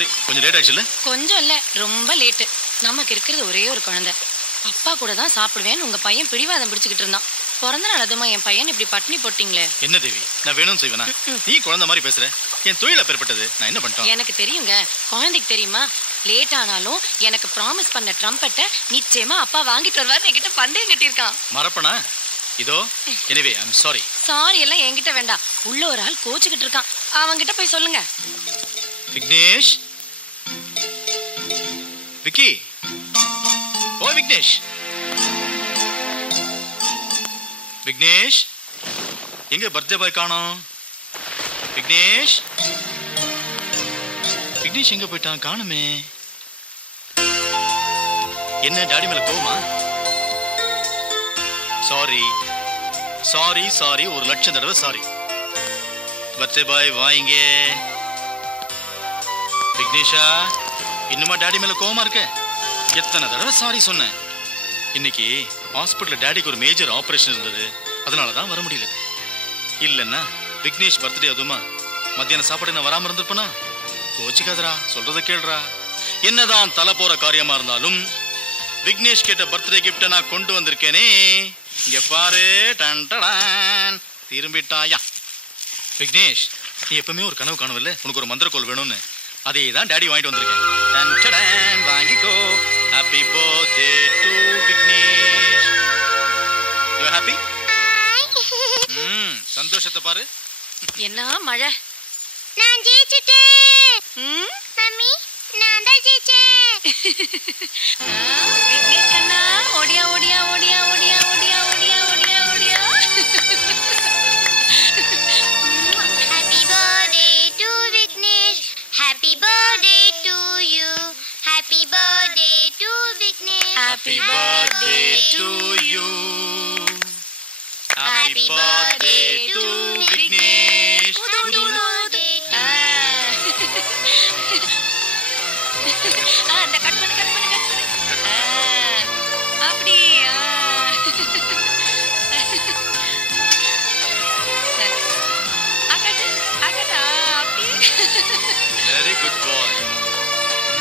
Sorry, கொஞ்சம் late ஆயிடுச்சுல்ல? கொஞ்சம் இல்ல, ரொம்ப லேட்டு. நமக்கு இருக்கிறது ஒரே ஒரு குழந்தை. அப்பா கூட தான் சாப்பிடுவேன்னு உங்க பையன் பிடிவாதம் பிடிச்சுக்கிட்டு இருந்தான். பிறந்த நாள் அதுமா என் பையன் இப்படி பட்டினி போட்டீங்களே. என்ன தேவி, நான் வேணும்னு செய்வேனா? நீ குழந்தை மாதிரி பேசுற. என் தொழில பெறப்பட்டது, நான் என்ன பண்ணிட்டேன்? எனக்கு தெரியுங்க, குழந்தைக்கு தெரியுமா? லேட் ஆனாலும் எனக்கு ப்ராமிஸ் பண்ண ட்ரம்பட்டை நிச்சயமா அப்பா வாங்கிட்டு வருவார். என்கிட்ட பந்தயம் கட்டியிருக்கான். மறப்பனா? இதோ. Anyway I am sorry. Sorry எல்லாம் என்கிட்ட வேண்டாம். உள்ள ஒரு ஆள் கோச்சுக்கிட்டு இருக்கான், அவன்கிட்ட போய் சொல்லுங்க. விக்னேஷ், விக்கி, ஓ விக்னேஷ், விக்னேஷ், எங்க பர்த்டே பாய் காணோம்? விக்னேஷ், விக்னேஷ் எங்க போயிட்டான்? காணுமே. என்ன டாடி மேல கோவமா? சாரி சாரி சாரி, 1,00,000 தடவை சாரி. பர்த்டே பாய் வாங்க. விக்னேஷா, இன்னுமா டாடி மேல கோவமா இருக்க? எத்தனை தடவை சாரி சொன்னேன். இன்னைக்கு ஹாஸ்பிட்டல்ல டாடிக்கு ஒரு மேஜர் ஆபரேஷன் இருந்தது, அதனாலதான் வர முடியல. இல்லன்னா விக்னேஷ் பர்த்டே அதுமா மத்தியான சாப்பாடு நான் வராம இருந்திருப்பனா? கோச்சிக்காதரா, சொல்றத கேளுடா. என்னதான் தலை போற காரியமா இருந்தாலும் விக்னேஷ் கேட்ட பர்த்டே கிஃப்ட நான் கொண்டு வந்திருக்கேனே. இங்க பாரு, டன் திரும்பிட்டாயா. விக்னேஷ், நீ எப்பவுமே ஒரு கனவு காணவில்லை, உனக்கு ஒரு மந்திரக்கோள் வேணும்னு. அதே தான் டாடி வாங்கிட்டு வந்திருக்கேன். வாங்கிக்கோ. Happy birthday to Vignesh. You happy? சந்தோஷத்தை பாரு. என்ன மழை. நான் ஜெயிச்சிட்டேன். மம்மி, நான் தான் ஜெயிச்சேன். விக்னேஷ் கண்ணா, ஓடியா ஓடியா ஓடியா ஓடியா ஓடியா ஓடியா ஓடியா ஓடியா. Happy birthday to Vignesh. Happy birthday to you. Happy birthday to Vignesh. Happy birthday to you. Happy birthday to Vignesh. அந்த கட் பண்ணு கட் பண்ணு கட் பண்ணு. அப்படி அகட் அகட் அப்படி. வெரி குட் பாய்.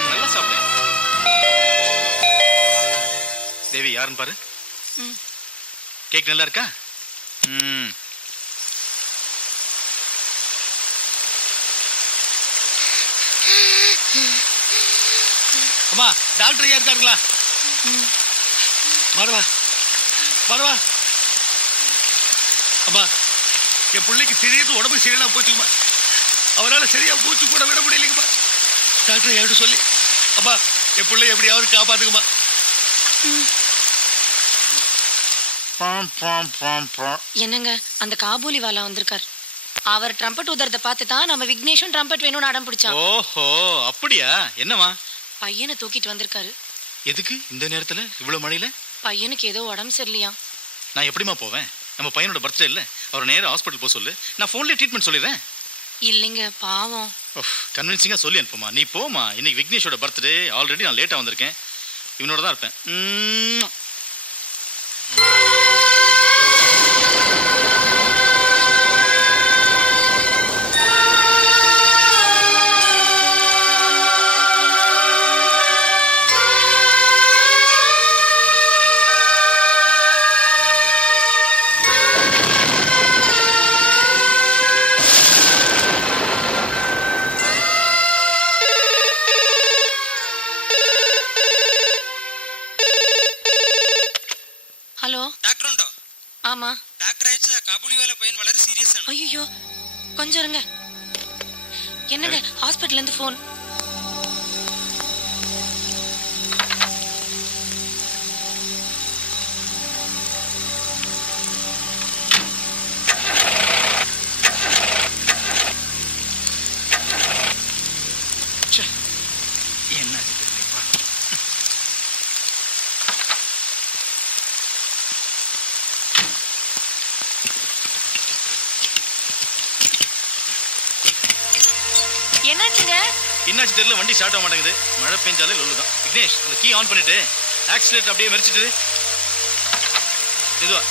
நல்லா சாப்பிடு. தேவி யாருன்னு பாரு. கேக் நல்லா இருக்கா? அம்மா, டாக்டர் ஐயா இருக்காருங்களா? வரவா வரவா. அம்மா, என் பிள்ளைக்கு திடீர்னு உடம்பு சரியில்லாம போச்சுங்கம்மா. அவரால் சரியா மூச்சு கூட விட முடியலைங்கம்மா. டாக்டர் ஐயாட்ட சொல்லி அம்மா, என் பிள்ளை எப்படியாவது காப்பாத்துக்குமா. என்னங்க, அந்த காபூலி வாலா வந்திருக்கார். அவர் ட்ரம்பட் ஊதுறத பார்த்து தான் நம்ம விக்னேஷும் ட்ரம்பட் வேணும்னு அடம் பிடிச்சான். ஓஹோ, அப்படியா? என்னமா? பையனை தூக்கிட்டு வந்திருக்காரு. எதுக்கு இந்த நேரத்துல இவ்வளவு மழையில? பையனுக்கு ஏதோ உடம்பு சரியில்லையா. நான் எப்படிமா போவேன்? நம்ம பையனோட பர்த்டே இல்ல, அவர் நேரா ஹாஸ்பிட்டல் போக சொல்லு. நான் போன்லயே ட்ரீட்மெண்ட் சொல்லிடுறேன். இல்லைங்க, பாவம். கன்வின்சிங்கா சொல்லி அனுப்புமா. நீ போமா. இன்னைக்கு விக்னேஷோட பர்த்டே. ஆல்ரெடி நான் லேட்டா வந்திருக்கேன். இவனோட தான் இருப்பேன். ഹലോ, ഡോക്ടർ ഉണ്ടോ? ആമാ. ഡോക്ടർ അയച്ച കാബൂളിവാല പയ്യൻ വളരെ സീരിയസ് ആണ്. ஐயோ, கொஞ்சம் இருங்க. என்னங்க, ஹாஸ்பிட்டல்ல இருந்து ஃபோன். என்ன என்னாச்சுங்க? என்னாச்சு தெரியல, வண்டி ஸ்டார்ட் ஆக மாட்டேங்குது. மழை பெஞ்சாலே லொல்லுதான். விக்னேஷ், அந்த கீ ஆன் பண்ணிட்டு ஆக்சிலேட்டர் அப்படியே மெரிச்சிட்டு இதுவா.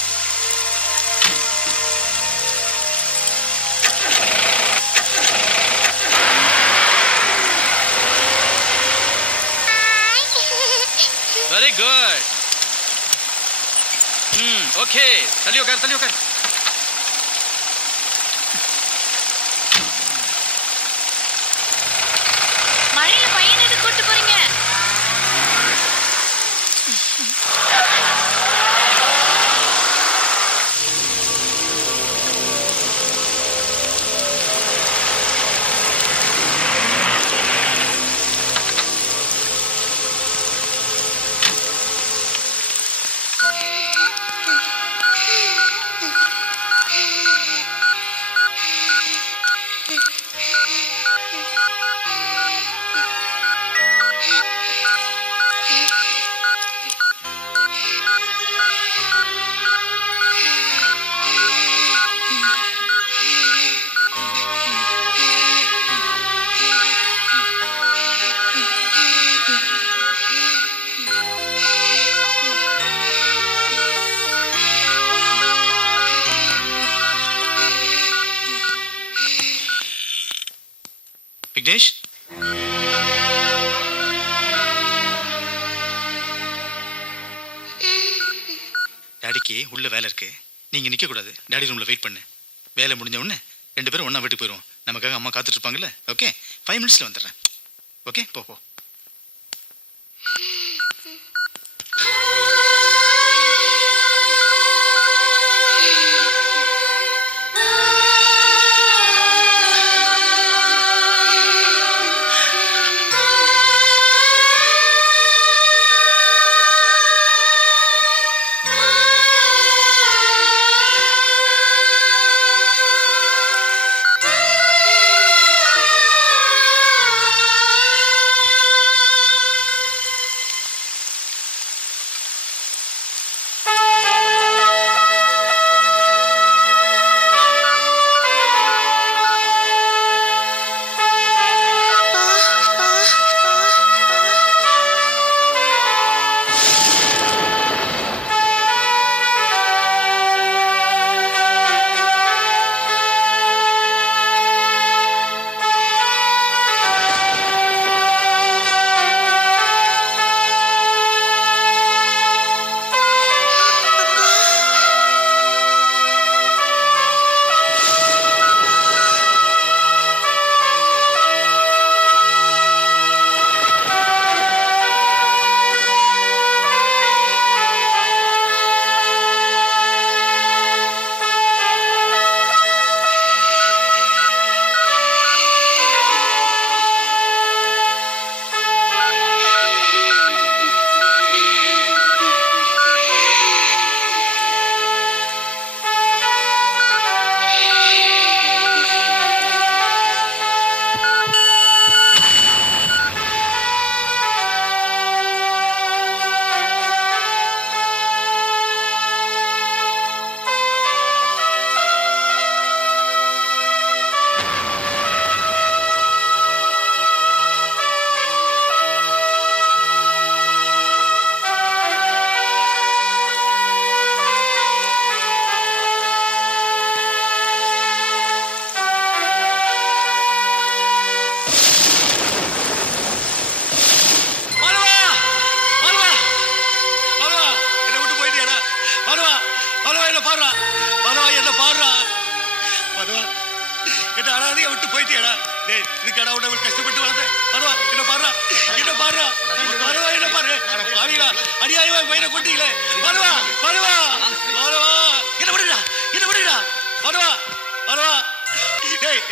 Very good. ओके, तलियो कर. மழையில பையன் எது கூட்டு போறீங்க? விக்னேஷ், டாடிக்கு உள்ள வேலை இருக்கு. நீங்க நிக்க கூடாது. டாடி ரூம்ல வெயிட் பண்ணு. வேலை முடிஞ்ச உடனே 2 பேரும் ஒண்ணா வீட்டுக்கு போயிடுவோம். நமக்காக அம்மா காத்துட்டு இருப்பாங்கல்ல. ஓகே, 5 மினிட்ஸ்ல வந்துடுறேன். ஓகே, போ.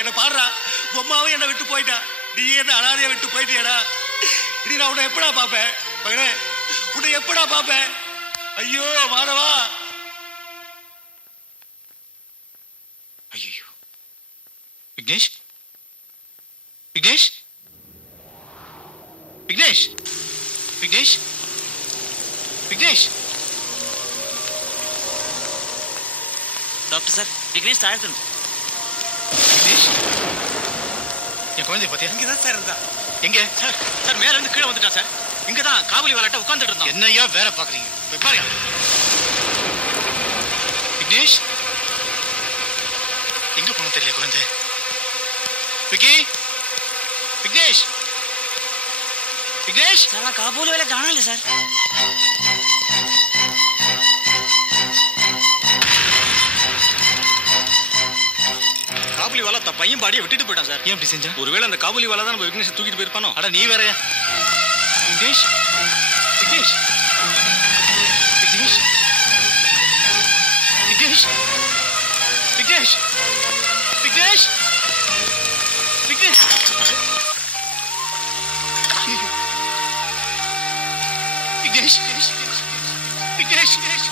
என்ன பாடுறா, பொம்மாவும் என்ன விட்டு போயிட்டா, நீ என்ன அனாதைய விட்டு போயிட்டியடா. நீ நான் உன்னை எப்படா பாப்பேன் மகனே, உன்னை எப்படா பாப்பேன்? ஐயோ மாணவா. ஐயோ விக்னேஷ், விக்னேஷ், விக்னேஷ், விக்னேஷ், விக்னேஷ். டாக்டர் சார், விக்னேஷ் தாழ்த்தணும். விக்னேஷ், என் குழந்தைய பாத்தியா? இங்கதான் சார் இருந்தா. எங்க சார்? சார் மேல இருந்து கீழே வந்துட்டா சார். இங்கதான் காவலி வாலாட்ட உட்கார்ந்துட்டு இருந்தான். என்னையா வேற பாக்குறீங்க? போய் பாருங்க. விக்னேஷ் எங்க போன தெரியல குழந்தை. விக்கி, விக்னேஷ், விக்னேஷ் சார் காபூலி வேலை காணல சார். காபூலி வாலா தன் பையன் பாடியை விட்டுட்டு போயிட்டான் சார். ஏன் இப்படி செஞ்சா? ஒருவேளை அந்த காபூலி வாலா தான் நம்ம விக்னேஷ் தூக்கிட்டு போயிருப்பானோ. அட நீ வேறயா? விக்னேஷ் விக்னேஷ் விக்னேஷ் விக்னேஷ் விக்னேஷ் விக்னேஷ் விக்னேஷ் விக்னேஷ் விக்னேஷ்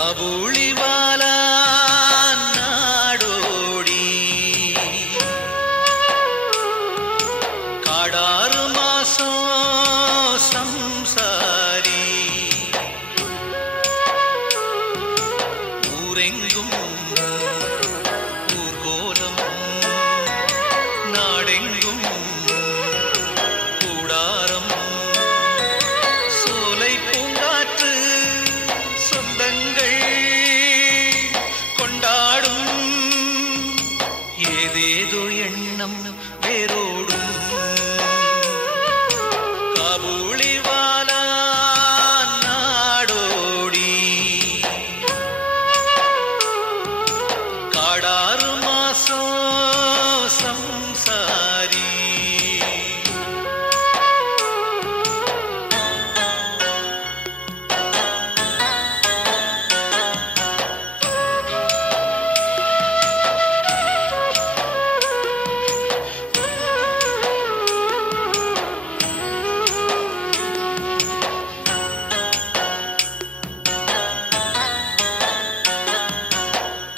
காபூலிவாலா நாடோடி காடாறு மாசம் சம்சாரி ஊரெங்கும் ஊர்கோலம் நாடெங்கும் கூடாரம் சோலை பூங்காற்று சொந்தங்கள் கொண்டாடும் ஏதேதோ எண்ணம் வேரோடும் காபூலிவாலா நாடோடி காடாறு மாசம் சம்சாரி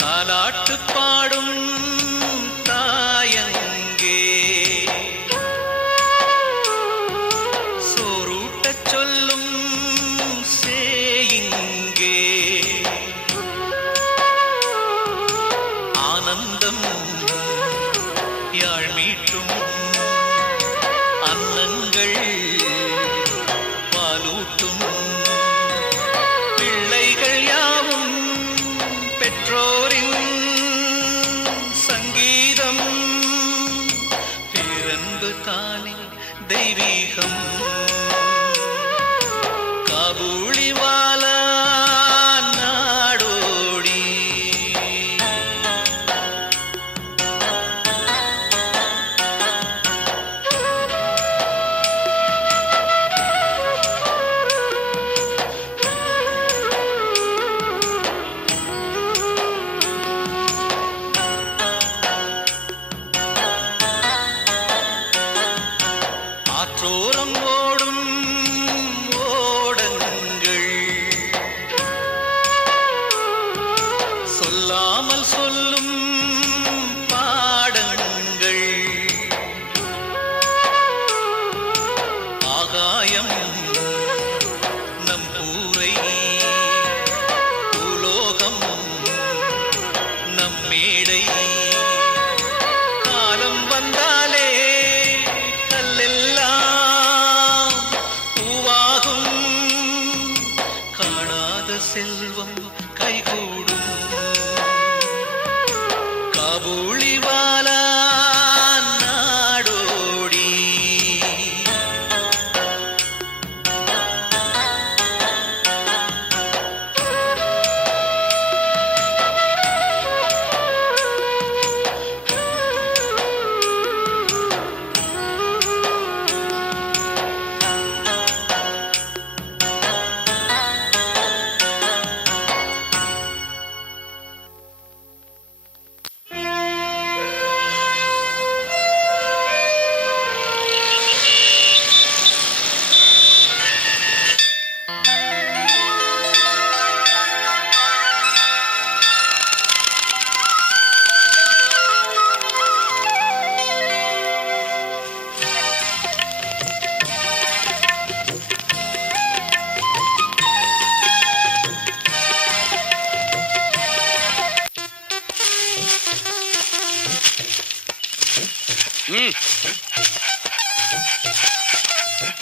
தாலாட்டு பாடும் தாயங்கே சோறூட்டச் சொல்லும் சேயிங்கே ஆனந்தம் யாழ் மீட்டும் அன்னங்கள் பாலூட்டும் பிள்ளைகள் யாவும் பெற்றோரின் சங்கீதம் பேரன்பு தானே தெய்வீகம் காபூலிவாலா நாடோடி ஆற்றோரம் ஓடும் ஓடங்கள் சொல்லாமல் சொல்லும் பாடங்கள் ஆகாயம் நம் ஊரை பூலோகம் நம் மேடை காலம் வந்தாலே கல்லெல்லாம் பூவாகும் காணாத செல்வம் கைகூடும் காபூலிவாலா நாடோடி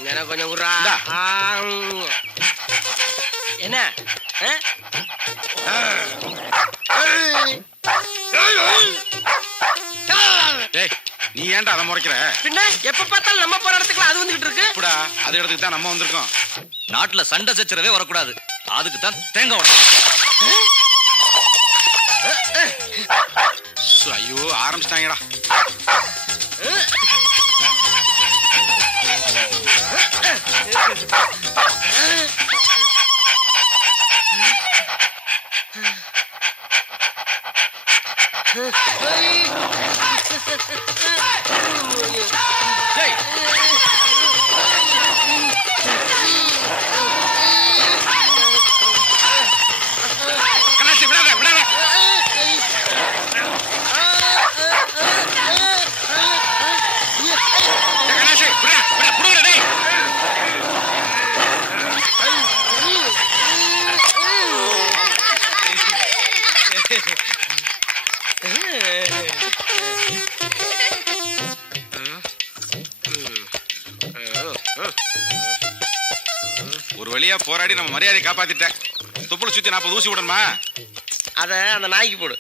எனக்கு கொஞ்சம் விட்றா. என்ன நீ ஏன்டா அதை முறைக்கிற? பின்ன எப்ப பார்த்தாலும் நம்ம போற இடத்துக்கு அது வந்துகிட்டு இருக்கு. எப்படா அது இடத்துக்கு தான் நம்ம வந்திருக்கோம். நாட்டுல சண்டை சச்சரவே வரக்கூடாது, அதுக்கு தான் தேங்காய். ஐயோ ஆரம்பிச்சிட்டாங்கடா. ஒரு வழியா போராடி நம்ம மரியாதையை காப்பாத்திட்டேன். தொப்புளை சுத்தி 40 ஊசி விடணுமா? அத அந்த நாய்க்கு போடு.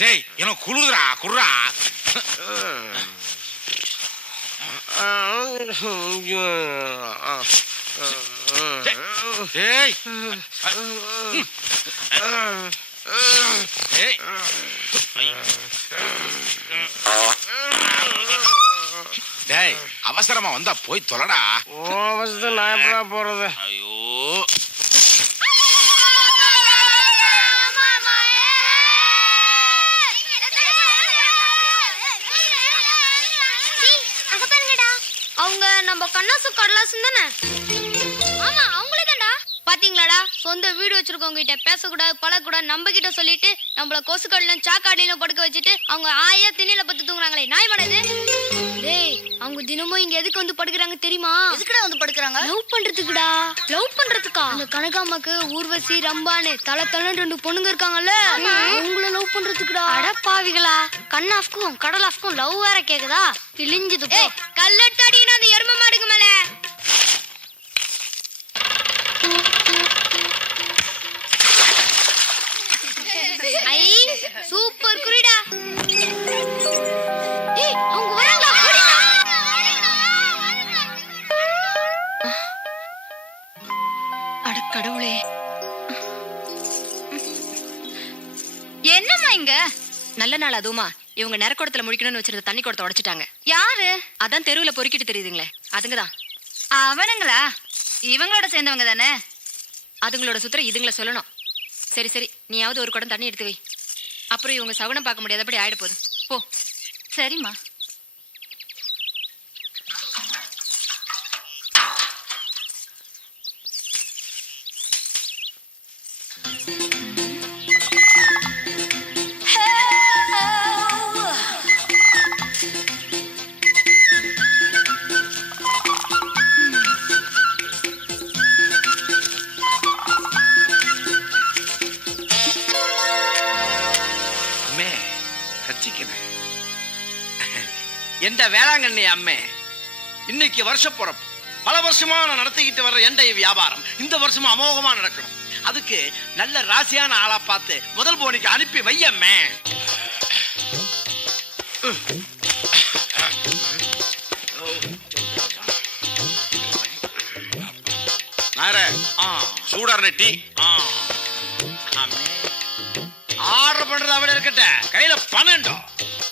டேய் எனக்கு குளுதுடா, குர்ரா. டேய் டேய் அவசரமா வந்தா போய் தொலைடா. நான் எப்படா போறது? ஐயோ அவங்க நம்ம கண்ணாசு கடலாசும் தானே? ஆமா அவங்களே தான்டா. பாத்தீங்களாடா, சொந்த வீடு வச்சிருக்கவங்க கிட்ட பேசக்கூடாது, பழக்கூடாது, நம்ம கிட்ட சொல்லிட்டு நம்மள கொசுக்கடலும் சாக்காடிலும் படுக்க வச்சுட்டு அவங்க ஆயா திண்ணில பத்து தூங்குறாங்களே, நாய் மனது. டேய், அவங்க தினமும் இங்க எதுக்கு வந்து படுக்குறாங்க தெரியுமா? எதுக்குடா வந்து படுக்குறாங்க? லவ் பண்றதுக்குடா. லவ் பண்றதுக்கா? அந்த கனகாமாக்கு ஊர்வசி ரம்பானு தல தலன்னு 2 பொண்ணுங்க இருக்காங்கல்ல, அவங்கள லவ் பண்றதுக்குடா. அட பாவிகளா, கண்ணாஃப்க்கும் கடலாஃப்க்கும் லவ் வேற கேக்குதா? கிழிஞ்சது போ. கல்லட்டாடினா அந்த எருமை மாடுக்கு மேல. ஐ சூப்பர் குறிடா. ஏய் அவங்க வராங்களா? அட கடவுளே, என்னம்மா இங்க? நல்ல நாள் அதுவுமா. இவங்க நெரக்குடத்துல முடிக்கணும்னு வச்சிருந்த தண்ணி குடத்தை உடைச்சிட்டாங்க. யாரு? அதான் தெருவுல பொறுக்கிட்டு தெரியுதுங்களே, அதுங்கதான். அவனுங்களா? இவங்களோட சேர்ந்தவங்க தானே? அதுங்களோட சுத்திர இதுங்களை சொல்லணும். சரி சரி, நீயாவது ஒரு குடம் தண்ணி எடுத்து வை. அப்புறம் இவங்க சகுனம் பார்க்க முடியாதபடி ஆயிட போகுது. போ. சரிம்மா. எந்த வேளாங்கண்ணி அம்மே, இன்னைக்கு வருஷ பிறப்பு. பல வருஷமா நான் நடத்திக்கிட்டு வர்ற எண்டை வியாபாரம் இந்த வருஷமும் அமோகமா நடக்கணும். அதுக்கு நல்ல ராசியான ஆளா பார்த்து முதல் போனிக்கு அனுப்பி வையம்மே. சூடான டீ. ஆர்டர் பண்றது அவட இருக்கட்ட, கையில பணம்.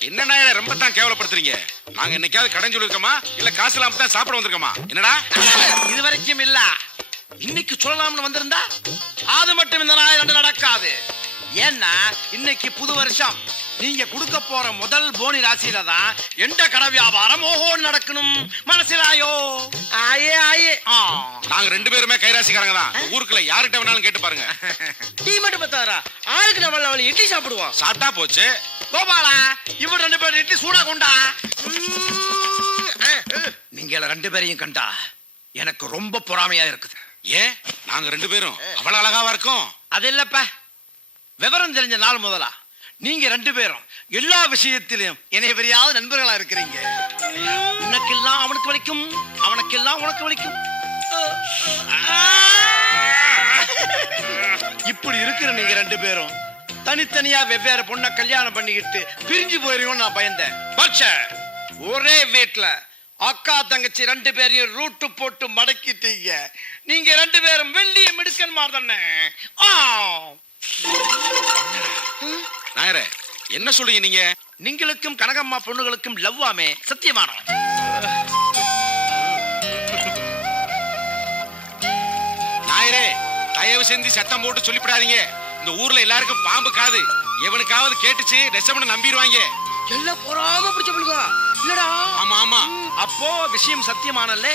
என்னடா ரொம்ப தான் கேவலப்படுத்துறீங்க? நாங்க என்னைக்காவது கடன் சொல்லிருக்கோமா, இல்ல காசு இல்லாம தான் சாப்பிட வந்திருக்கோமா? என்னடா இது வரைக்கும் இல்ல, இன்னைக்கு சொல்லலாம்னு வந்திருந்தா அது மட்டும் இந்த நாள் நடக்காது. ஏன்னா இன்னைக்கு புது வருஷம், நீங்க கொடுக்க போற முதல் போனி ராசியில தான் எந்த கடை வியாபாரம் ஓஹோ நடக்கணும். மனசிலாயோ? ஆயே ஆயே. நாங்க 2 பேருமே கைராசிக்காரங்க தான். ஊருக்குள்ள யார்கிட்ட வேணாலும் கேட்டு பாருங்க. டீ மட்டும் பத்தாரா? ஆளுக்கு நம்ம இட்லி சாப்பிடுவோம். சாப்பிட்டா போச்சு. கோபாலா, இவன் 2 பேரும் இட்லி சூடா கொண்டா. நீங்க 2 பேரையும் கண்டா எனக்கு ரொம்ப பொறாமையா இருக்குது. ஏன் நாங்க 2 பேரும் அவ்வளவு அழகாவா இருக்கோம்? அது இல்லப்பா, விவரம் தெரிஞ்ச நாள் முதலா நீங்க 2 பேரும் எல்லா விஷயத்திலும் என்னை பெரியாத நண்பர்களா இருக்கிறீங்க. உனக்கெல்லாம் அவனுக்கு வலிக்கும், அவனுக்கெல்லாம் உனக்கு வலிக்கும். இப்படி இருக்கிற நீங்க 2 பேரும் தனித்தனியா வெவ்வேறு பொண்ணை கல்யாணம் பண்ணிக்கிட்டு பிரிஞ்சு போயிருவோம் நான் பயந்தேன். ஒரே வீட்டுல அக்கா தங்கச்சி 2 பேரையும் ரூட்டு போட்டு மடக்கிட்டீங்க. நீங்க 2 பேரும் வெள்ளிய மிடுக்கன் மாறதானே. நாயரே, என்ன சொல்றீங்க நீங்க? நீங்களுக்கும் கனகம்மா பொண்ணுகளுக்கும் லவ்வாமே சத்தியமானோம். நாயரே, தயவு செஞ்சு சத்தம் போட்டு சொல்லிவிடாதீங்க. இந்த ஊர்ல எல்லாருக்கும் பாம்பு காது. எவனுக்காவது கேட்டுச்சு நெசமனு நம்பிடுவாங்க. எல்லாம் பொறாம பிடிச்ச பிள்ளைங்க இல்லடா. ஆமா ஆமா. அப்போ விஷயம் சத்தியமானல்ல.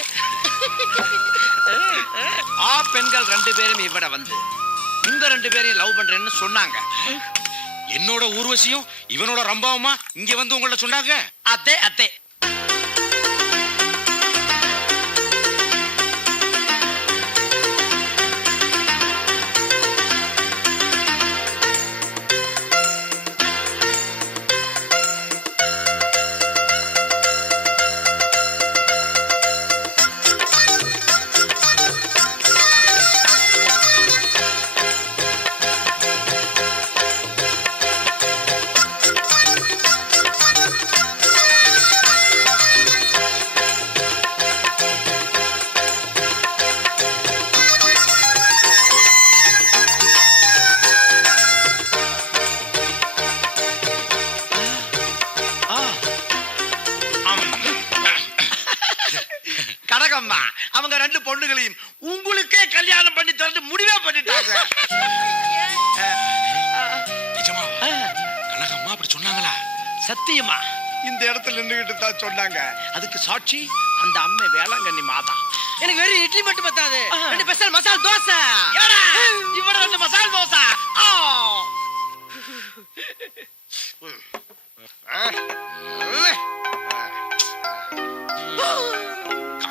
பெண்கள் 2 பேரும் இவட வந்து உங்க 2 பேரையும் லவ் பண்றேன்னு சொன்னாங்க. என்னோட ஊர்வசியும் இவனோட ரம்பாவுமா இங்க வந்து உங்கள்ட்ட சொன்னாங்க. அதே அதே. கனகம்மா அவங்க 2 பொண்ணுகளையும் உங்களுக்கே கல்யாணம் பண்ணி தரது முடிவே பண்ணிட்டாங்க. கனகம்மா அப்படி சொன்னாங்களா? சத்தியமா இந்த இடத்துல நின்னுகிட்டு தான் சொன்னாங்க. அதுக்கு சாட்சி அந்த அம்மை வேளாங்கண்ணி மாதா. எனக்கு வெறும் இட்லி மட்டும் பத்தாது, 2 ஸ்பெஷல் மசால் தோசை. இவட 2 மசால் தோசை.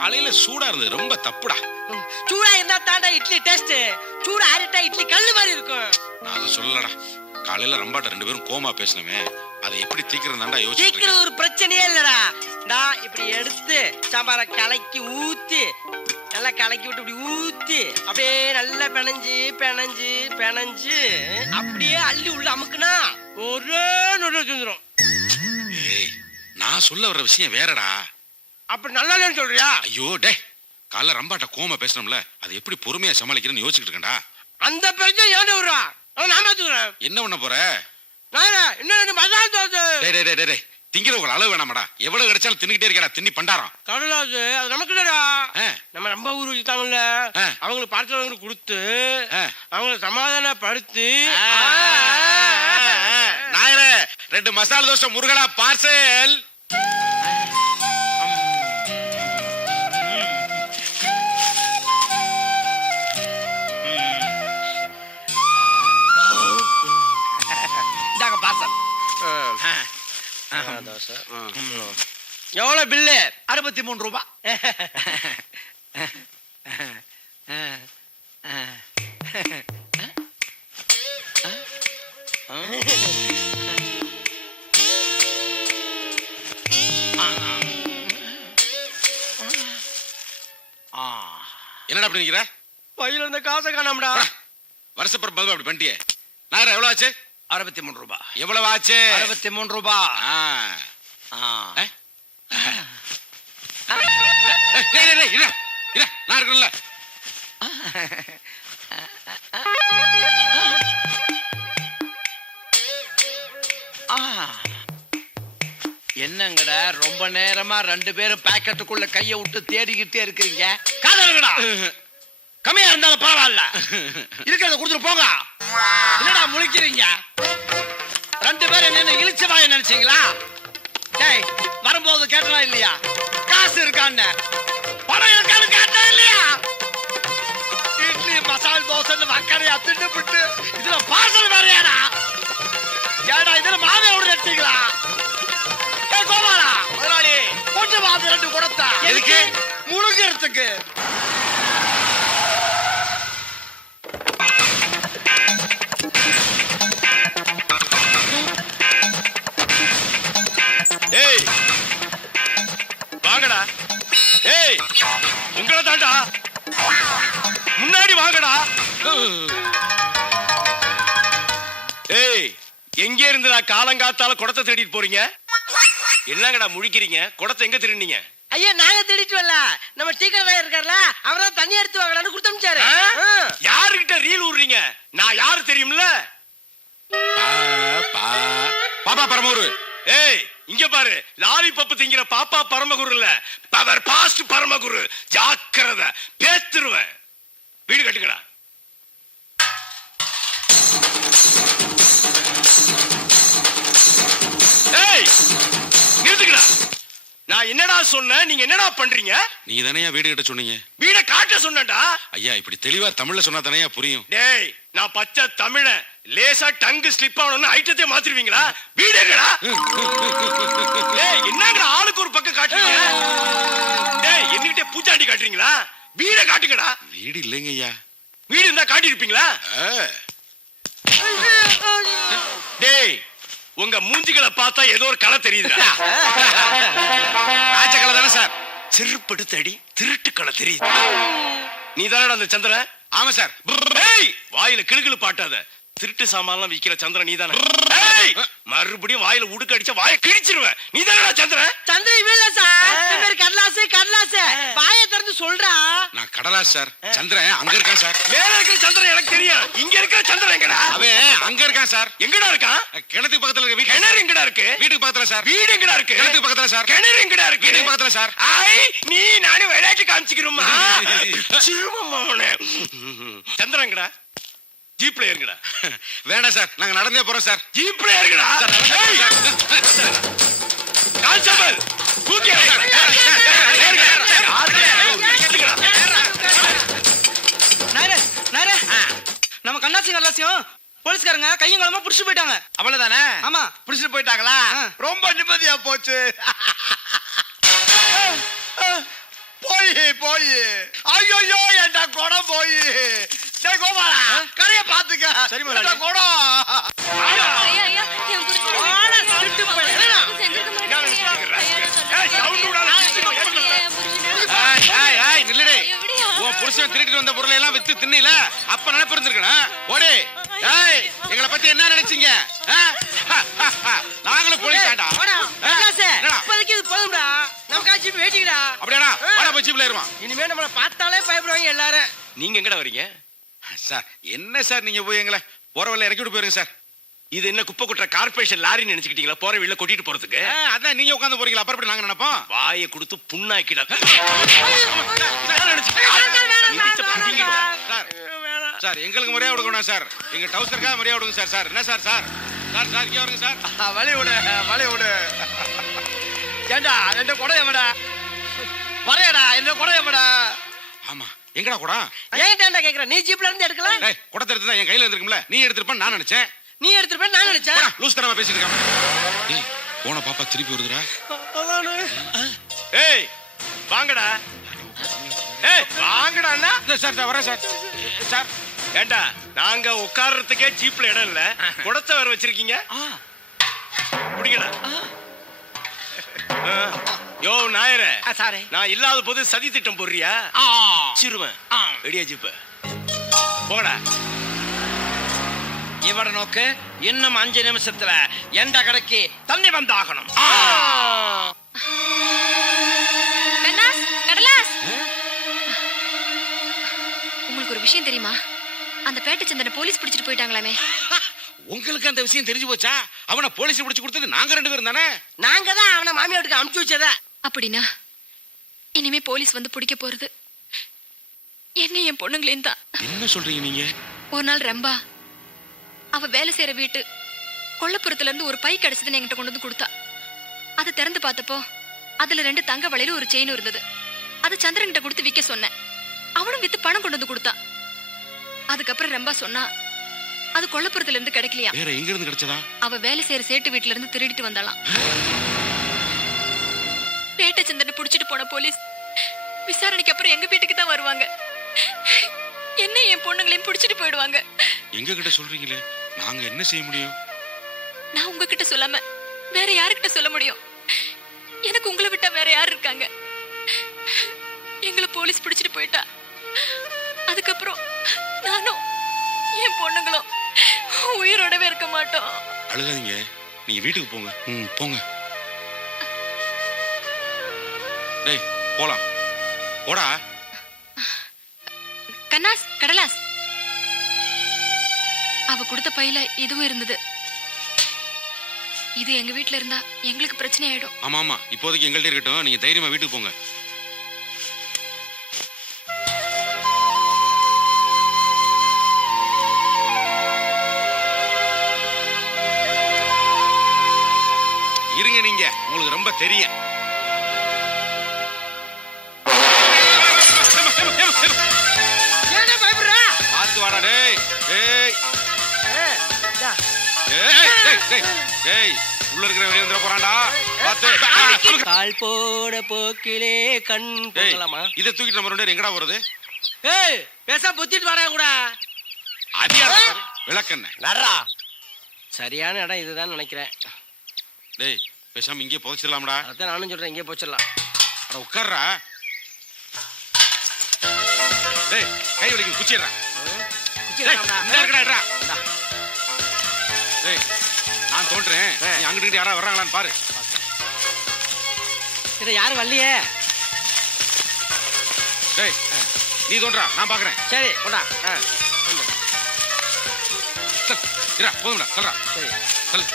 காலையில சூடா இருந்தது, ரொம்ப தப்புடா. சூடா இருந்தா தாண்டா இட்லி டேஸ்ட். சூடா ஆறிட்டா இட்லி கல்லு மாதிரி இருக்கும். நான் அதை சொல்லலடா. காலையில ரம்பாட்ட 2 பேரும் கோமா பேசணுமே, அதை எப்படி தீக்கிறதாண்டா யோசிச்சு. தீக்கிறது ஒரு பிரச்சனையே இல்லடா. நான் இப்படி எடுத்து சாம்பார கலக்கி ஊத்தி நல்லா கலக்கி விட்டு இப்படி ஊத்தி அப்படியே நல்லா பிணைஞ்சு பிணைஞ்சு பிணைஞ்சு அப்படியே அள்ளி உள்ள அமுக்குனா ஒரே நொடி செஞ்சிடும். ஏய், நான் சொல்ல வர்ற விஷயம் வேறடா. அப்படி நல்லா இல்லைன்னு சொல்றியா? ஐயோ டே, காலைல ரம்பாட்ட கோமா பேசணும்ல, அதை எப்படி பொறுமையா சமாளிக்கிறேன்னு யோசிச்சுட்டு இருக்கேன்டா. அந்த பிரச்சனை ஏன் வருவா? நான் பாத்துக்கிறேன். என்ன பண்ண போற? இன்னும் மசால் தோசை. டேய், திங்கிறவங்க அளவு வேணாமடா. எவ்வளவு கிடைச்சாலும் தின்னுகிட்டே இருக்கடா. தின்னி பண்டாரம் கடலாசு அது நமக்கு இல்லடா. நம்ம ரொம்ப ஊர் வச்சுட்டாங்கல்ல, அவங்களுக்கு பார்த்தவங்களுக்கு கொடுத்து அவங்கள சமாதானப்படுத்தி. நாயரே, 2 மசால் தோசை முருகலா பார்சல். எவ்வளவு பில்லு? 63 ரூபாய். என்னடா அப்படி நிக்கிற? பையில இருந்த காசை காணாமடா. வருஷப்பறம் அப்படி பண்ணிட்டியே. நாயரா, எவ்வளவு ஆச்சு? 63 ரூபாய். எவ்வளவு ஆச்சு? 63 ரூபாய். நான் இருக்கணும்ல. என்னங்கடா ரொம்ப நேரமா 2 பேரும் பாக்கெட்டுக்குள்ள கைய விட்டு தேடிக்கிட்டே இருக்கிறீங்க? காதலுங்கடா. கம்மியா இருந்தாலும் பரவாயில்ல, இருக்கிறத கொடுத்துட்டு போங்க. என்னடா முழிக்கிறீங்க? ரெண்டு பேரும் என்ன இழிச்சவாய நினைச்சீங்களா? டேய், வரும்போது கேட்டனா இல்லையா காசு இருக்கான்னு? பணம் இருக்கான்னு கேட்டா இல்லையா? இட்லி மசால் தோசை வக்கரையா தின்னுபிட்டு இதுல பார்சல் வேறையாடா? ஏடா இதுல மாவே விட நட்டீங்களா? கோபாலா முதலாளி கொஞ்சம் மாவு 2 கொடுத்தா எதுக்கு? முழுங்கிறதுக்கு. ஏய் வாங்கடா. ஏய் உங்களை தாண்டா. முன்னாடி வாங்கடா. ஏய் எங்க இருந்துடா காலங்காத்தால குடத்தை தேடிட்டு போறீங்க? என்னங்கடா முழிக்கிறீங்க? குடத்தை எங்க திருடுனீங்க? ஐயா நாங்க தேடிட்டு வரல, நம்ம டீக்கடை இருக்கார்ல அவர்தான் தண்ணி எடுத்து வாங்கலான்னு கொடுத்தமிச்சாரு. யாருகிட்ட ரீல் விடுறீங்க? நான் யாரு தெரியும்ல? பாப்பா பரமூரு. ஏய் இங்க பாரு, லாரி பப்பு திங்கிற பாப்பா பரமகுரு இல்ல, பவர் பாஸ்ட் பரமகுரு. ஜாக்கிரதை, பேத்துருவேன். வீடு கட்டுக்கடா. ஏய் நிறுத்துக்கடா. நான் என்னடா சொன்னேன், நீங்க என்னடா பண்றீங்க? நீங்க தானே வீடு கிட்ட சொன்னீங்க. வீட காட்ட சொன்னடா. ஐயா இப்படி தெளிவா தமிழ்ல சொன்னா தானே புரியும். டேய் நான் பச்சை தமிழன், லேசா டங்கு ஸ்லிப் ஆகணும்னு ஐட்டத்தை மாத்திருவீங்களா? வீடுங்கடா. டேய் என்னங்கடா ஆளுக்கு ஒரு பக்கம் காட்டுறீங்க? டேய் என்னகிட்ட பூச்சாண்டி காட்டுறீங்களா? வீட காட்டுங்கடா. வீடு இல்லைங்க ஐயா. வீடு இருந்தா காட்டிருப்பீங்களா? டேய் உங்க மூஞ்சிகளை பார்த்தா ஏதோ ஒரு கலை தெரியுதுடா. ராஜகலை தானே சார்? செருப்படுத்து அடி, திருட்டு கலை தெரியுது. நீ தானடா அந்த சந்திரன்? ஆமா சார். ஏய் வாயில கிளுகிளு பாட்டாத. திருட்டு சாமான்லாம் விக்கிற சந்திரன் நீ தானே? ஏய் மறுபடியும் வாயில உடுக்க அடிச்ச வாயை கிழிச்சிருவேன். நீ தானடா சந்திரன்? சந்திரன் வீழ்ல சார், பேர் கடலாசு கடலாசு. வாயை திறந்து சொல்றா. நான் கடலாஸ் சார். சந்திரன் அங்க இருக்கான் சார். மேல இருக்கிற சந்திரன் எனக்கு தெரியும். இங்க இருக்கிற சந்திரன் எங்கடா? அவன் அங்க இருக்கான் சார். எங்கடா இருக்கான்? கிணத்துக்கு பக்கத்துல இருக்க வீடு. கிணறு எங்கடா இருக்கு? வீட்டுக்கு பக்கத்துல சார். வீடு எங்கடா இருக்கு? கிணத்துக்கு பக்கத்துல சார். கிணறு எங்கடா இருக்கு? வீட்டுக்கு பக்கத்துல சார். ஐ நீ நானே விளையாட்டு காமிச்சிக்கிறோமா? சிறுமம்மாவனே. சந்திரன் எங்கடா? ஜீப்ல ஏறுங்கடா. வேண்டாம் சார், நாங்க நடந்தே போறோம் சார். ஜீப்ல ஏறுங்கடா. கான்ஸ்டபிள் தூக்கி நம்ம கண்ணாசி கல்லாசியும் போலீஸ்காரங்க கையும் களமா புடிச்சு போயிட்டாங்க. அவ்வளவுதானே? ஆமா. புடிச்சிட்டு போயிட்டாங்களா? ரொம்ப நிம்மதியா போச்சு. போய் போய் ஐயோ என்டா குடம் போய். டேய் கோபாலா கரைய பாத்துக்க. சரி முதலாளி. குடம் ஐயா ஐயா என் புருஷன் சுட்டு போயிடா. செஞ்சிருக்க நில்லுடே. உன் புருஷன் திருடிட்டு வந்த பொருளை எல்லாம் வித்து தின்னல, அப்ப நினைப்பு இருந்திருக்கணும். ஓடி. ஏய் எங்களை பத்தி என்ன நினைச்சீங்க? நாங்களும் போலீஸ் தான்டா. இப்போதைக்கு இது போதும்டா. நமக்கு ஜீப் வெயிட்டிங்கடா. அப்படியாடா? வாடா போய் ஜீப்ல ஏறுவான். இனிமே நம்மள பார்த்தாலே பயப்படுவாங்க எல்லாரும். நீங்க எங்கடா வரீங்க? சார் என்ன சார் நீங்க போய் எங்களை போற வழியில இறக்கி விட்டு போயிருங்க சார். இது என்ன குப்பை கொட்டுற கார்பரேஷன் லாரின்னு நினைச்சுக்கிட்டீங்களா? போற வீட்டுல கொட்டிட்டு போறதுக்கு? அதான் நீங்க உட்கார்ந்து போறீங்களா? அப்புறம் எப்படி நாங்க நினைப்போம்? வாயை கொடுத்து புண்ணாக்கிட. சார் எங்களுக்கு மரியாதை கொடுக்கணும் சார். எங்க டவுசருக்காக மரியாதை கொடுங்க சார். சார் என்ன சார்? சார் சார் சார் இங்கே வருங்க சார். வழி விடு வழி விடு. ஏண்டா ரெண்டு குடம் எவடா? வரையடா என்ன குடம் எவடா? ஆமா எங்கடா கூட? ஏன்டா கேக்குற? நீ ஜீப்ல இருந்து எடுக்கல? ஏய் குடத்தை எடுத்து என் கையில இருந்திருக்கும்ல. நீ எடுத்துருப்பேன்னு நான் நினைச்சேன். நீ எடுத்துப்பேன்னு நான் நினைச்சேன். லூஸ் தரமா பேசிட்டு இருக்காம. டேய் போன பாப்பா திருப்பி வருதுடா. ஏய் வாங்கடா. ஏய் வாங்கடா அண்ணா. சார் சார் வரேன் சார். சார் ஏண்டா நாங்க உட்கார்றதுக்கே ஜீப்ல இடம் இல்ல, குடத்தை வேற வச்சிருக்கீங்க. குடிக்கடா. யோ நாயரே, சாரே நான் இல்லாத போது சதி திட்டம் போடுறியா? சிறுவன் வெடியா ஜீப்ப போடா. இவட நோக்கு இன்னும் 5 நிமிஷத்துல எந்த கடைக்கு தண்ணி வந்தாகணும். கண்ணாஸ் கடலாஸ் உங்களுக்கு ஒரு விஷயம் தெரியுமா? அந்த பேட்டை சந்தன போலீஸ் பிடிச்சிட்டு போயிட்டாங்களாமே. உங்களுக்கு அந்த விஷயம் தெரிஞ்சு போச்சா? அவனை போலீஸ் பிடிச்சு கொடுத்தது நாங்க 2 பேரும் தானே. நாங்க தான் அவனை மாமியா வீட்டுக்கு அனுப்பிச்சு வச்சதா. அப்படின்னா இனிமே போலீஸ் வந்து பிடிக்க போறது என்ன என் பொண்ணுங்களையும் தான். என்ன சொல்றீங்க நீங்க? ஒரு நாள் ரம்பா அவ வேலை செய்யற வீட்டு கொல்லப்புறத்துல இருந்து ஒரு பை கிடைச்சதுன்னு என்கிட்ட கொண்டு வந்து கொடுத்தா. அதை திறந்து பார்த்தப்போ அதுல 2 தங்க வளையலும் ஒரு செயினும் இருந்தது. அது சந்திரன் கிட்ட கொடுத்து விற்க சொன்னேன். அவனும் வித்து பணம் கொண்டு வந்து கொடுத்தான். அதுக்கப்புறம் ரொம்ப சொன்னா அது கொல்லப்புறத்துல இருந்து கிடைக்கலையா. வேற எங்க இருந்து கிடைச்சதா? அவ வேலை செய்யற சேட்டு வீட்டுல இருந்து திருடிட்டு வந்தாளாம். பேட்டை சந்தனை புடிச்சிட்டு போன போலீஸ் விசாரணைக்கு அப்புறம் எங்க வீட்டுக்கு தான் வருவாங்க. என்ன என் பொண்ணுங்களையும் புடிச்சிட்டு போயிடுவாங்க. எங்க கிட்ட சொல்றீங்களே, நாங்க என்ன செய்ய முடியும்? நான் உங்ககிட்ட சொல்லாம வேற யாருக்கிட்ட சொல்ல முடியும்? எனக்கு உங்களை விட்டா வேற யாரு இருக்காங்க? எங்களை போலீஸ் பிடிச்சிட்டு போயிட்டா. அதுக்கப்புறம் நானும் என் பொண்ணுங்களும் உயிரோடவே இருக்க மாட்டோம். அழுகாதீங்க, நீங்க வீட்டுக்கு போங்க. போங்க. டேய் போலாம், போடா. கண்ணாஸ், கடலாஸ், அவ கொடுத்த பையில இதுவும் இருந்தது. இது எங்க வீட்டுல இருந்தா எங்களுக்கு பிரச்சனை ஆயிடும். ஆமா ஆமா, இப்போதைக்கு எங்கள்கிட்ட இருக்கட்டும். நீங்க தைரியமா வீட்டுக்கு போங்க. இருங்க, நீங்க உங்களுக்கு ரொம்ப தெரியும். ஏன்டா பயப்படுற? பார்த்து வாடா. டேய் டேய் இந்தா. டேய், உள்ள இருக்கிற வெளிய வந்துட போறான்டா. பார்த்து. கால் போட போக்கிலே கண் போகலாமா? இதை தூக்கிட்டு நம்ம 2 பேரும் எங்கடா போறது? ஏய் பேசா புத்திட்டு வாடா கூட. அதியா விளக்கண்ண நர்ரா. சரியான இடம் இதுதான் நினைக்கிறேன். டேய் பேசாம இங்கே புதைச்சிடலாம்டா. அதான் நானும் சொல்றேன், இங்கே போச்சிடலாம். அட உட்கார்றா. டேய் கை வலிக்கு குச்சிடுறா. டேய் நான் தோன்றேன், நீ அங்கிட்டு யாரா வர்றாங்களான்னு பாரு. இதை யாரும் வரலையே. டேய் நீ தோன்றா, நான் பாக்குறேன். சரி கொண்டா. போதும்டா, சொல்றா. சரி சொல்லு.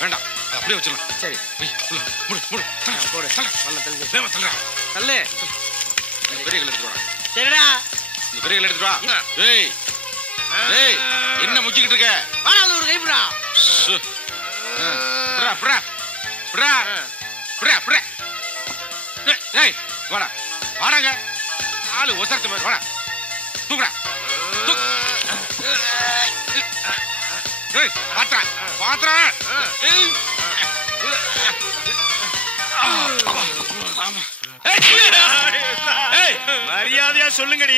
வேண்டாம், அது அப்படியே வச்சிடலாம். சரி முடு முடு போடு. சொல்றா. சொல்றா. தள்ளு. இந்த பெரிய கல் எடுத்துட்டு வா. சரிடா. இந்த பெரிய கல் எடுத்துட்டு வா. டேய் டேய் என்ன முச்சிக்கிட்டு இருக்க? வாடா, அது ஒரு கைப்புடா. புறா புறா புறா புறா புறா. டேய் வாடா வாடாங்க. ஆளு ஒசரத்து மாதிரி வாடா. தூக்குடா. டேய் பாத்ரா பாத்ரா. மரியாதையா சொல்லுங்கடி,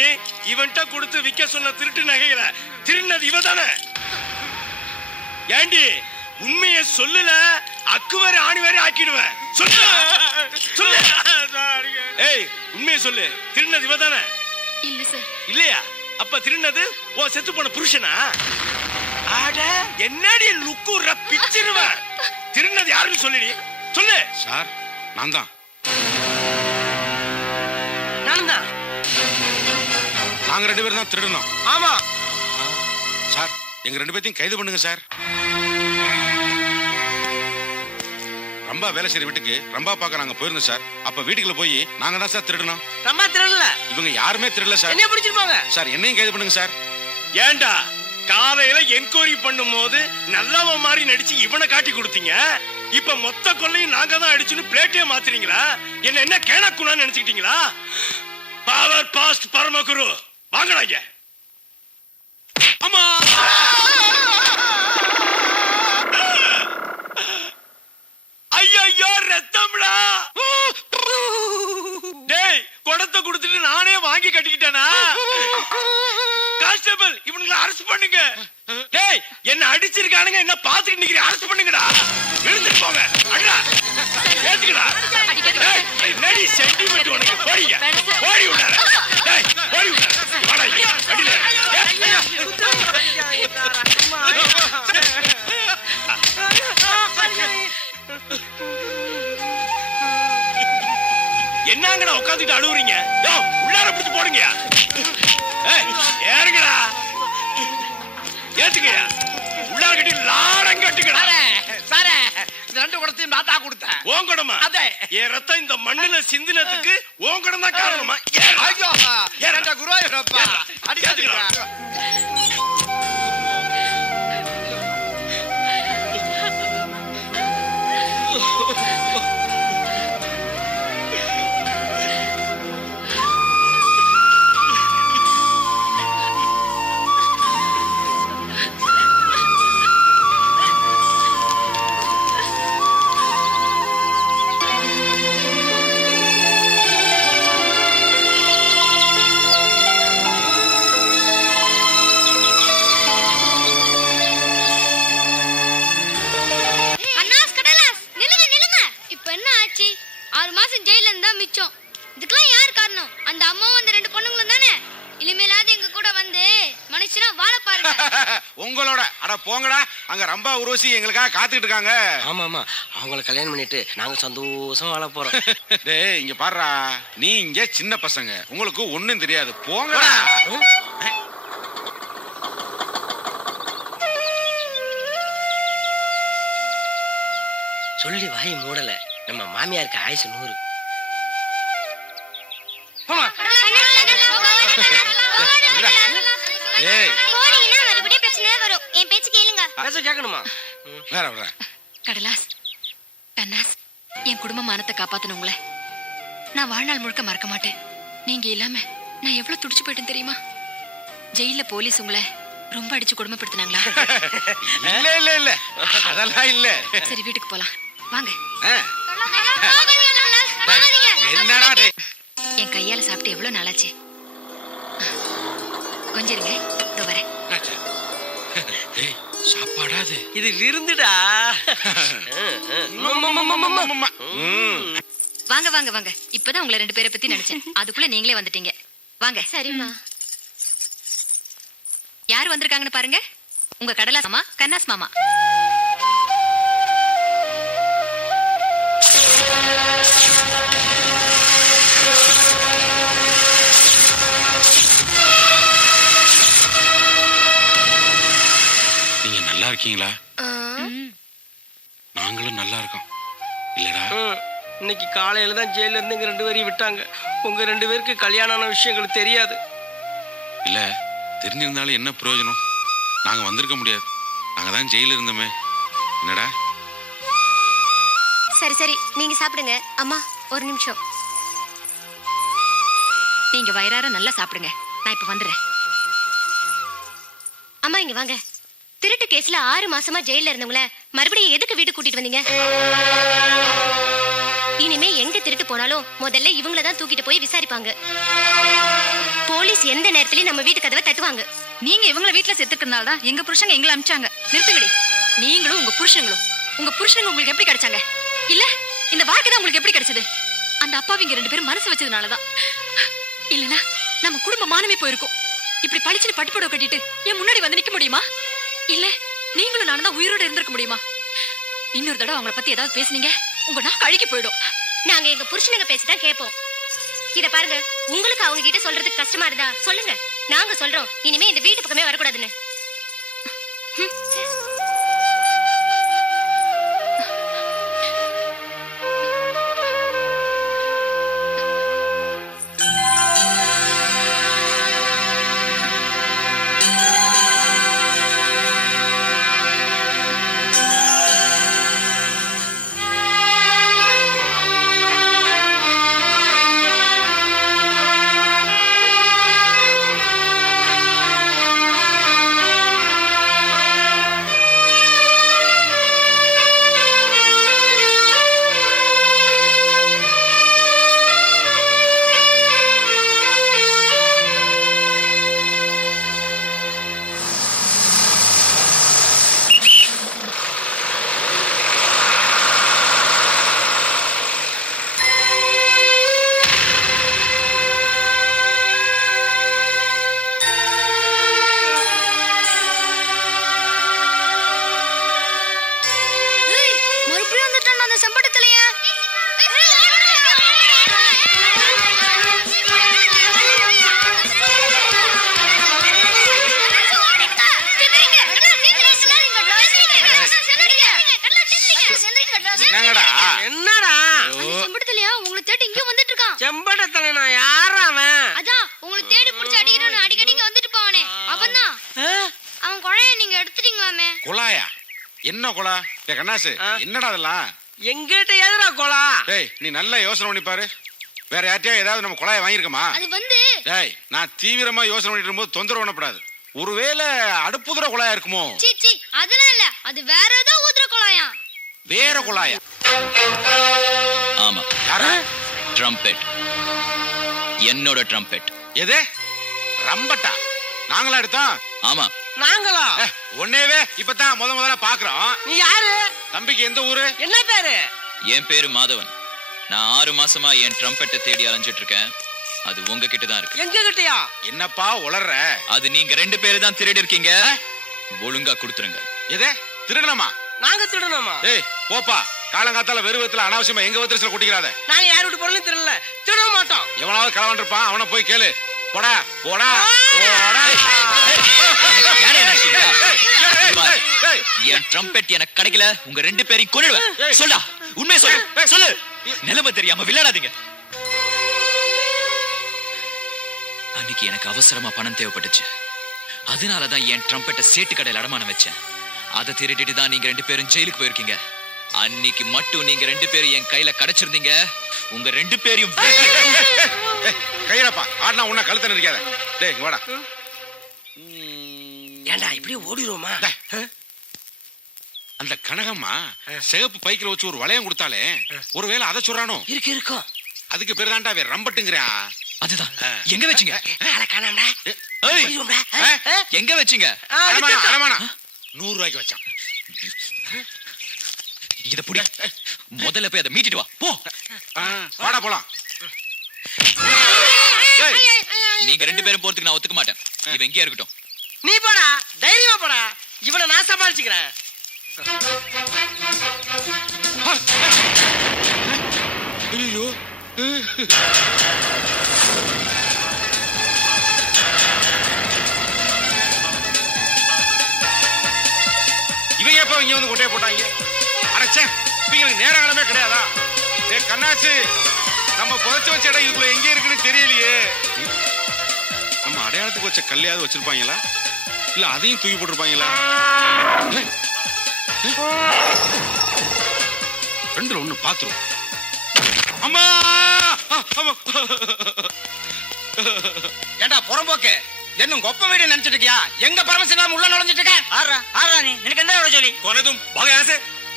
இவன்ட்ட கொடுத்து விக்க சொன்ன திருட்டு நகைகளை திருநது இவ தானே? ஏண்டி உண்மையை சொல்லல, அக்குவரை ஆணிவரை ஆக்கிடுவேன். சொல்லு சொல்லு. ஏய் உண்மையை சொல்லு, திருநது இவ தானே? இல்ல சார். இல்லையா? அப்ப திருநது ஓ செத்து போன புருஷனா? ஆட என்னடி லுக்குற பிச்சிருவேன். திருநது யாருன்னு சொல்லுடி, சொல்லு. சார் நான் தான். நானும் தான். நாங்க 2 பேரும் தான் திருடணும். ஆமா சார், எங்க 2 பேத்தையும் கைது பண்ணுங்க சார். ரம்பா வேலை செய்யற வீட்டுக்கு ரம்பா பார்க்க நாங்க போயிருந்தோம் சார். அப்ப வீட்டுக்குள்ள போய் நாங்க தான் சார் திருடணும். ரொம்ப திருடல. இவங்க யாருமே திருடல சார். என்ன பிடிச்சிருப்பாங்க சார். என்னையும் கைது பண்ணுங்க சார். ஏண்டா காலையில என்கொயரி பண்ணும் போது நல்லவன் மாதிரி நடிச்சு இவனை காட்டி கொடுத்தீங்க. இப்ப மொத்த கொள்ளையும் நாங்க தான் அடிச்சுன்னு பிளேட்டே மாத்துறீங்களா? என்ன கேணக்குனான்னு நினைச்சுக்கிட்டீங்களா? Power past Paramaguru வாங்கடாங்க. அம்மா ஐயோ ரத்தம்டா. டேய் குடத்தை கொடுத்துட்டு நானே வாங்கி கட்டிக்கிட்டேனா? கான்ஸ்டபிள் இவனுங்களை அரெஸ்ட் பண்ணுங்க. டேய் என்ன அடிச்சிருக்கானுங்க, என்ன பாத்துக்கிட்டு நிக்கிறீங்க? அரெஸ்ட் பண்ணுங்கடா. எழுந்துட்டு போங்க. அடடா ஏத்துக்கடா. டேய் என்னடி சென்டிமென்ட் உனக்கு? போடிங்க போடி விடாத. டேய் போடி விடாத. வாடா இங்க அடில. என்னங்கடா உட்கார்ந்துட்டு அழுவுறீங்க? யோ உள்ளார பிடிச்சு போடுங்க. ஏய் ஏறுங்கடா. ஏத்துங்கயா. உள்ளார கட்டி லாடம் கட்டுங்கடா. சாரே இந்த 2 குடத்தையும் நான் தான் கொடுத்தேன். ஓன் குடமா? அதே. என் ரத்தம் இந்த மண்ணுல சிந்தினதுக்கு ஓன் குடம் தான் காரணமா? ஐயோ ஏறடா குருவாயூரப்பா. ஏத்துங்கடா. மனுஷனா வாழ பாருங்க. உங்களோட அட போங்கடா, அங்க ரம்பா உருவசி எங்களுக்காக காத்துக்கிட்டு இருக்காங்க. ஆமா ஆமா, அவங்கள கல்யாணம் பண்ணிட்டு நாங்க சந்தோஷமா வாழ போறோம். டேய் இங்க பாருடா, நீ இங்க சின்ன பசங்க, உங்களுக்கு ஒண்ணும் தெரியாது, போங்கடா. சொல்லி வாய் மூடல, நம்ம மாமியாருக்கு ஆயுசு 100. ஏய் போறீங்கன்னா மறுபடியும் பிரச்சனை வரும். என் பேச்சு கேளுங்க. பேச கேட்கணுமா? வேற வேற கடலாஸ், கண்ணாஸ், என் குடும்ப மானத்தை காப்பாத்தணுங்களே நான் வாழ்நாள் முழுக்க மறக்க மாட்டேன். நீங்க இல்லாம நான் எவ்வளவு துடிச்சு போயிட்டேன் தெரியுமா? ஜெயில போலீஸ் உங்களை ரொம்ப அடிச்சு கொடுமைப்படுத்தினாங்களா? இல்ல இல்ல இல்ல, அதெல்லாம் இல்ல. சரி வீட்டுக்கு போலாம் வாங்க. என்னடா டேய், என் கையால சாப்பிட்டு எவ்வளவு நாளாச்சு. கொஞ்சம் இருங்க, இதோ வரேன். டேய் சாப்பாடாது இது விருந்துடா. வாங்க வாங்க வாங்க, இப்பதான் உங்களை 2 பேரை பத்தி நினைச்சேன், அதுக்குள்ள நீங்களே வந்துட்டீங்க. வாங்க. சரிம்மா. யார் வந்திருக்காங்கன்னு பாருங்க. உங்க கடலாஸ் மாமா, கண்ணாஸ் மாமா. நீங்க நல்லா இருக்கீங்களா? நாங்களும் நல்லா இருக்கோம். இல்லடா இன்னைக்கு காலையில தான் ஜெயில இருந்து இங்க 2 பேரையும் விட்டாங்க. உங்க 2 பேருக்கு கல்யாணம் ஆன விஷயம் எங்களுக்கு தெரியாது. இல்ல, தெரிஞ்சிருந்தாலும் என்ன பிரயோஜனம்? நாங்க வந்திருக்க முடியாது, நாங்க தான் ஜெயில இருந்தோமே. என்னடா? சரி சரி, நீங்க சாப்பிடுங்க. அம்மா ஒரு நிமிஷம். நீங்க வயிறார நல்லா சாப்பிடுங்க, நான் இப்ப வந்துடுறேன். அம்மா இங்க வாங்க. திருட்டு கேஸ்ல 6 மாசமா ஜெயில இருந்தவங்கள மறுபடியும் எதுக்கு வீட்டுக்கு கூட்டிட்டு வந்தீங்க? இனிமே எங்க திருட்டு போனாலும் முதல்ல இவங்கள தான் தூக்கிட்டு போய் விசாரிப்பாங்க. போலீஸ் எந்த நேரத்திலயும் நம்ம வீட்டு கதவை தட்டுவாங்க. நீங்க இவங்கள வீட்டுல செத்துக்கிறதுனால தான் எங்க புருஷங்க எங்களை அனுப்பிச்சாங்க. நிறுத்துங்கடி. நீங்களும் உங்க புருஷனுங்க உங்களுக்கு எப்படி கிடைச்சாங்க? இல்ல இந்த வாழ்க்கை தான் உங்களுக்கு எப்படி கிடைச்சது? அந்த அப்பாவிங்க 2 பேரும் மனசு வச்சதுனாலதான். இல்லனா நம்ம குடும்ப மானமே போயிருக்கும். இப்படி பழிச்சுட்டு பட்டுப்படவை கட்டிட்டு என் முன்னாடி வந்து நிக்க முடியுமா? இல்ல நீங்களும் நானும் தான் உயிரோட இருந்திருக்க முடியுமா? இன்னொரு தடவை அவங்கள பத்தி ஏதாவது பேசுனீங்க, உங்க நாக்கு அழுகி போயிடும். நாங்க எங்க புருஷனுங்க பேசிதான் கேட்போம். இத பாருங்க, உங்களுக்கு அவங்க கிட்ட சொல்றதுக்கு கஷ்டமா இருந்தா சொல்லுங்க, நாங்க சொல்றோம் இனிமே இந்த வீட்டு பக்கமே வரக்கூடாதுன்னு. என்னடா செம்படத்திலயா உங்களை தேடி இங்க வந்துட்டு இருக்கான். செம்படத்தலை நான் யாரா அவன்? அதான் உங்களை தேடி புடிச்சு அடிக்கிறோன்னு அடிக்கடி இங்க வந்துட்டு போவானே அவன்தான். அவன் குழைய நீங்க எடுத்துட்டீங்களாமே. குழாயா? என்ன குழா? டேய் கண்ணாசு, என்னடா அதெல்லாம்? எங்கிட்ட எதுடா குழா? டேய் நீ நல்லா யோசனை பண்ணி பாரு, வேற யார்ட்டயா ஏதாவது நம்ம குழாயை வாங்கிருக்கோமா? அது வந்து டேய் நான் தீவிரமா யோசனை பண்ணிட்டு இருக்கும்போது தொந்தரவு பண்ணப்படாது. ஒருவேளை அடுப்புதுற குழாயா இருக்குமோ? சீ அதெல்லாம் இல்ல, அது வேற ஏதோ ஊதுற குழாயா. வேற குழாயா? ஆமா. யாரா? ட்ரம்பெட். என்னோட ட்ரம்பெட். எது? ரம்பட்டா? நாங்களா எடுத்தோம்? ஆமா. நாங்களா? ஒன்னேவே இப்பதான் முதல்ல பாக்குறோம். நீ யாரு? தம்பிக்கு எந்த ஊரு? என்ன பேரு? என் பேரு மாதவன். நான் 6 மாசமா என் ட்ரம்பெட்டை தேடி அலைஞ்சிட்டு இருக்கேன். அது உங்ககிட்ட தான் இருக்கு. எங்க கிட்டயா? என்னப்பா உளர்ற? அது நீங்க 2 பேரு தான் திருடி இருக்கீங்க. ஒழுங்கா கொடுத்துருங்க. எதே திருடலாமா? நாங்க திருடணுமா? ஏய் போப்பா, காலங்காத்தால வெறுவத்துல அனாவசியமா எங்க வத்திரத்துல கொட்டிக்கிறாத. நாங்க யார் வீட்டு பொருளும் திருடல, திருட மாட்டோம். எவனாவது களவான் இருப்பான், அவனை போய் கேளு. போடா போடா போடா. என் ட்ரம்பெட் எனக்கு கிடைக்கல, உங்க 2 பேரையும் கொன்னுடுவேன். சொல்லா, உண்மையை சொல்லு, சொல்லு. நிலைமை தெரியாம விளையாடாதீங்க. அன்னைக்கு எனக்கு அவசரமா பணம் தேவைப்பட்டுச்சு. அதனாலதான் என் ட்ரம்பெட்டை சேட்டு கடையில் அடமானம் வச்சேன். அதை திருடிட்டு தான் நீங்க 2 பேரும் ஜெயிலுக்கு போயிருக்கீங்க. அன்னைக்கு மட்டும் நீங்க 2 பேரும் என் கையில கிடைச்சிருந்தீங்க, உங்க 2 பேரையும் கையடப்பா. ஆடுனா உன்ன கழுத்த நிற்காத. டேய் வாடா. ஏண்டா இப்படியே ஓடிடுவோமா? அந்த கனகம்மா சிகப்பு பைக்கில வச்சு ஒரு வளையம் கொடுத்தாலே, ஒருவேளை அதை சொல்றானோ? இருக்கும். அதுக்கு பேர் தான்டா அவன் ரம்பட்டுங்கிறா. அதுதான். எங்க வச்சீங்க? எங்க வச்சீங்க? அரமானா 100 ரூபாய்க்கு வச்சான். இத புடி. முதல்ல போய் அதை மீட்டிட்டு வா. போ. வாடா போலாம். நீங்க 2 பேரும் போறதுக்கு நான் ஒத்துக்க மாட்டேன். இவன் இங்கே இருக்கட்டும். நீ போடா, தைரியமா போடா. இவனை நான் சமாளிச்சுக்கிறேன். ஐயோ, இவங்க எப்ப இங்க வந்து கொட்டையை போட்டாங்க? அடைச்சே, இவங்களுக்கு நேர காலமே கிடையாதா? கண்ணாச்சு, நம்ம புதைச்சு வச்ச இடம் இதுக்குள்ள எங்க இருக்குன்னு தெரியலையே. நம்ம அடையாளத்துக்கு வச்ச கல்லையாவது வச்சிருப்பாங்களா, இல்ல அதையும் தூக்கி போட்டிருப்பாங்களா? 2ல 1 பாத்துரும். அம்மா ஏண்டா புறம்போக்கு, என்ன கொப்ப வீடு நினைச்சிட்டு இருக்கியா? எங்க பரமசிவம் உள்ள நுழைஞ்சிட்டு இருக்க? ஆறா நீ எனக்கு என்ன சொல்லி கொனதும் பகையாசே.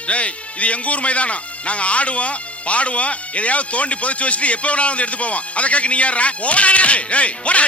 டேய், இது எங்க ஊர் மைதானம். நாங்க ஆடுவோம் பாடுவோம், எதையாவது தோண்டி புதைச்சு வச்சுட்டு எப்ப வேணாலும் வந்து எடுத்து போவோம். அதை கேட்க நீ யாரா? போடா.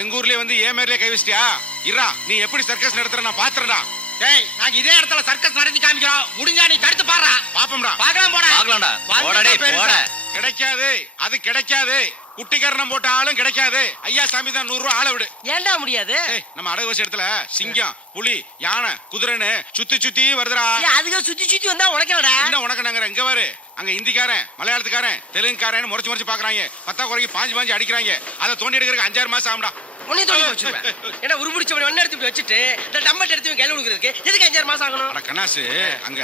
எங்க ஊர்லயே வந்து ஏன் மேலே கை வச்சிட்டியா? இரா, நீ எப்படி சர்க்கஸ் நடத்துற நான் பாத்துறடா. டேய், நாங்க இதே இடத்துல சர்க்கஸ் நடத்தி காமிக்கிறோம். முடிஞ்சா நீ தடுத்து பாறா. பாப்பம்டா. பார்க்கலாம் போடா. பார்க்கலாம்டா. போடா டேய் போடா. கிடைக்காது, அது கிடைக்காது. குட்டிக்கரணம் போட்ட ஆளும் கிடைக்காது. ஐயா சாமி தான் 100 ரூபாய் ஆள விடு. ஏண்டா முடியாது? நம்ம அடகு வச்ச இடத்துல சிங்கம், புலி, யானை, குதிரைன்னு சுத்தி சுத்தி வருதுடா. அதுக்கு சுத்தி சுத்தி வந்தா உனக்கடா. என்ன உனக்கு? இங்க பாரு, அங்க ஹிந்திக்காரன், மலையாளத்துக்காரன், தெலுங்குக்காரன் முறைச்சு முறைச்சு பாக்குறாங்க. 10 குறைக்கு பாஞ்சு அடிக்கிறாங்க. அதை தோண்டி எடுக்கிறதுக்கு 5-6 மாசம் ஆகும்டா. உன்னை தோண்டி வச்சிருவேன். ஏன்னா உருபிடிச்சபடி ஒண்ணு எடுத்து வச்சுட்டு இந்த டம்மட் எடுத்து கையில கொடுக்குறதுக்கு எதுக்கு 5-6 மாசம் ஆகணும்? அட கண்ணாசு, அங்க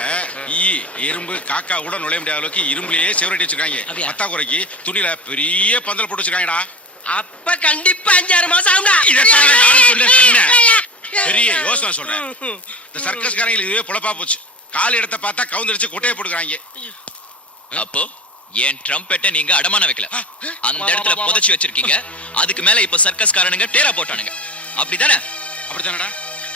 எறும்பு காக்கா கூட நுழைய முடியாத அளவுக்கு இரும்புலயே செவரட்டி வச்சிருக்காங்க. 10 குறைக்கு துணியில பெரிய பந்தல் போட்டு வச்சிருக்காங்கடா. அப்ப கண்டிப்பா 5-6 மாசம் ஆகும்டா. பெரிய யோசனை சொல்றேன். இந்த சர்க்கஸ் காரங்களுக்கு இதுவே பொழப்பா போச்சு. கால் இடத்தை பார்த்தா கவுந்தடிச்சு கொட்டையை போட்டுக்கிறாங்க. அப்போ என் ட்ரம்பெட்டை நீங்க அடமான வைக்கல, அந்த இடத்துல புதைச்சு வச்சிருக்கீங்க. அதுக்கு மேல இப்ப சர்க்கஸ் காரனுங்க டேரா போட்டானுங்க. அப்படிதானே? அப்படித்தானடா.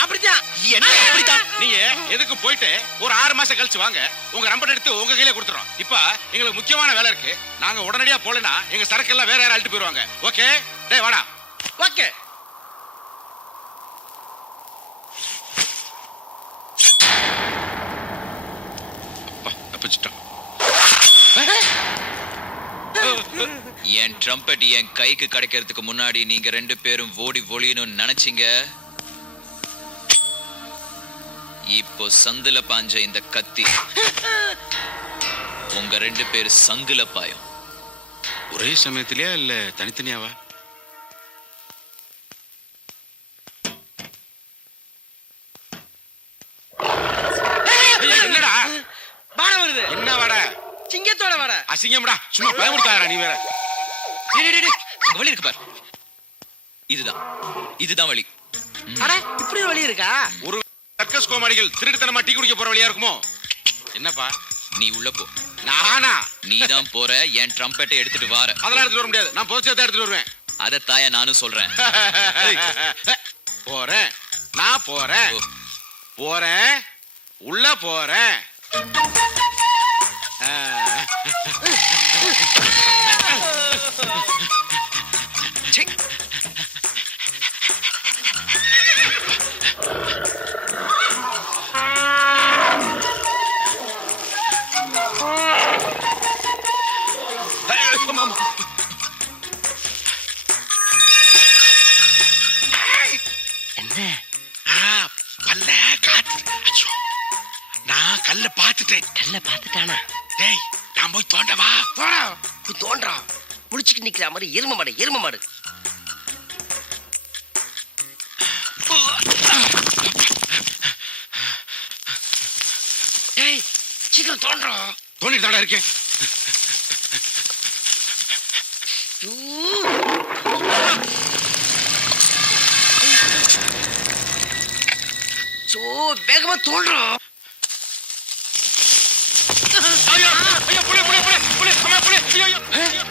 அப்படிதான். என்ன அப்படிதான்? நீங்க எதுக்கு போயிட்டு ஒரு 6 மாசம் கழிச்சு வாங்க, உங்க ரம்பட் எடுத்து உங்க கையில கொடுத்துறோம். இப்ப எங்களுக்கு முக்கியமான வேலை இருக்கு. நாங்க உடனடியா போலனா எங்க சரக்கு எல்லாம் வேற யாரும் அழுட்டு போயிருவாங்க. ஓகே? டேய் வாடா. ஓகே. தப்பிச்சிட்டோம். என் ட்ரம்பெட் என் கைக்கு கிடைக்கிறதுக்கு முன்னாடி நீங்க 2 பேரும் ஓடி ஒளியணும்னு நினைச்சீங்க. இப்போ சந்துல பாஞ்ச இந்த கத்தி உங்க 2 பேர் சங்குல பாயும். ஒரே சமயத்திலயா இல்ல தனித்தனியாவா? என்னடா வாடை வருது? என்ன வாடை? சிங்கத்தோட வாடை. அசிங்கம்டா, சும்மா பயமுறுத்தாதடா நீ வேற. அங்க வழி இருக்கு பாரு. இதுதான் வழி. அட, இப்படி வழி இருக்கா? ஒரு சர்க்கஸ் கோமாளிகள் திருட்டுத்தனமா டீ குடிக்க போற வழியா இருக்குமோ? என்னப்பா? நீ உள்ள போ. நானா? நீதான் போற. என் ட்ரம்பெட்டை எடுத்துட்டு வார. அதெல்லாம் எடுத்துட்டு வர முடியாது. நான் புதைச்சதை எடுத்துட்டு வருவேன். அத தாயா நானும் சொல்றேன். போறேன், நான் போறேன். போறேன், உள்ள போறேன். டேய் நான் போய் தோண்டவா? போடா தோன்றான் முடிச்சுட்டு நிக்கிற மாதிரி எரும மாடு டேய் சீக்கிரம் தோன்றான். தோண்டி தாடா இருக்கேன். சோ வேகமா தோன்றான். ஐயோ ஐயோ புளி புளி புளி புளி அம்மா புளி ஐயோ ஐயோ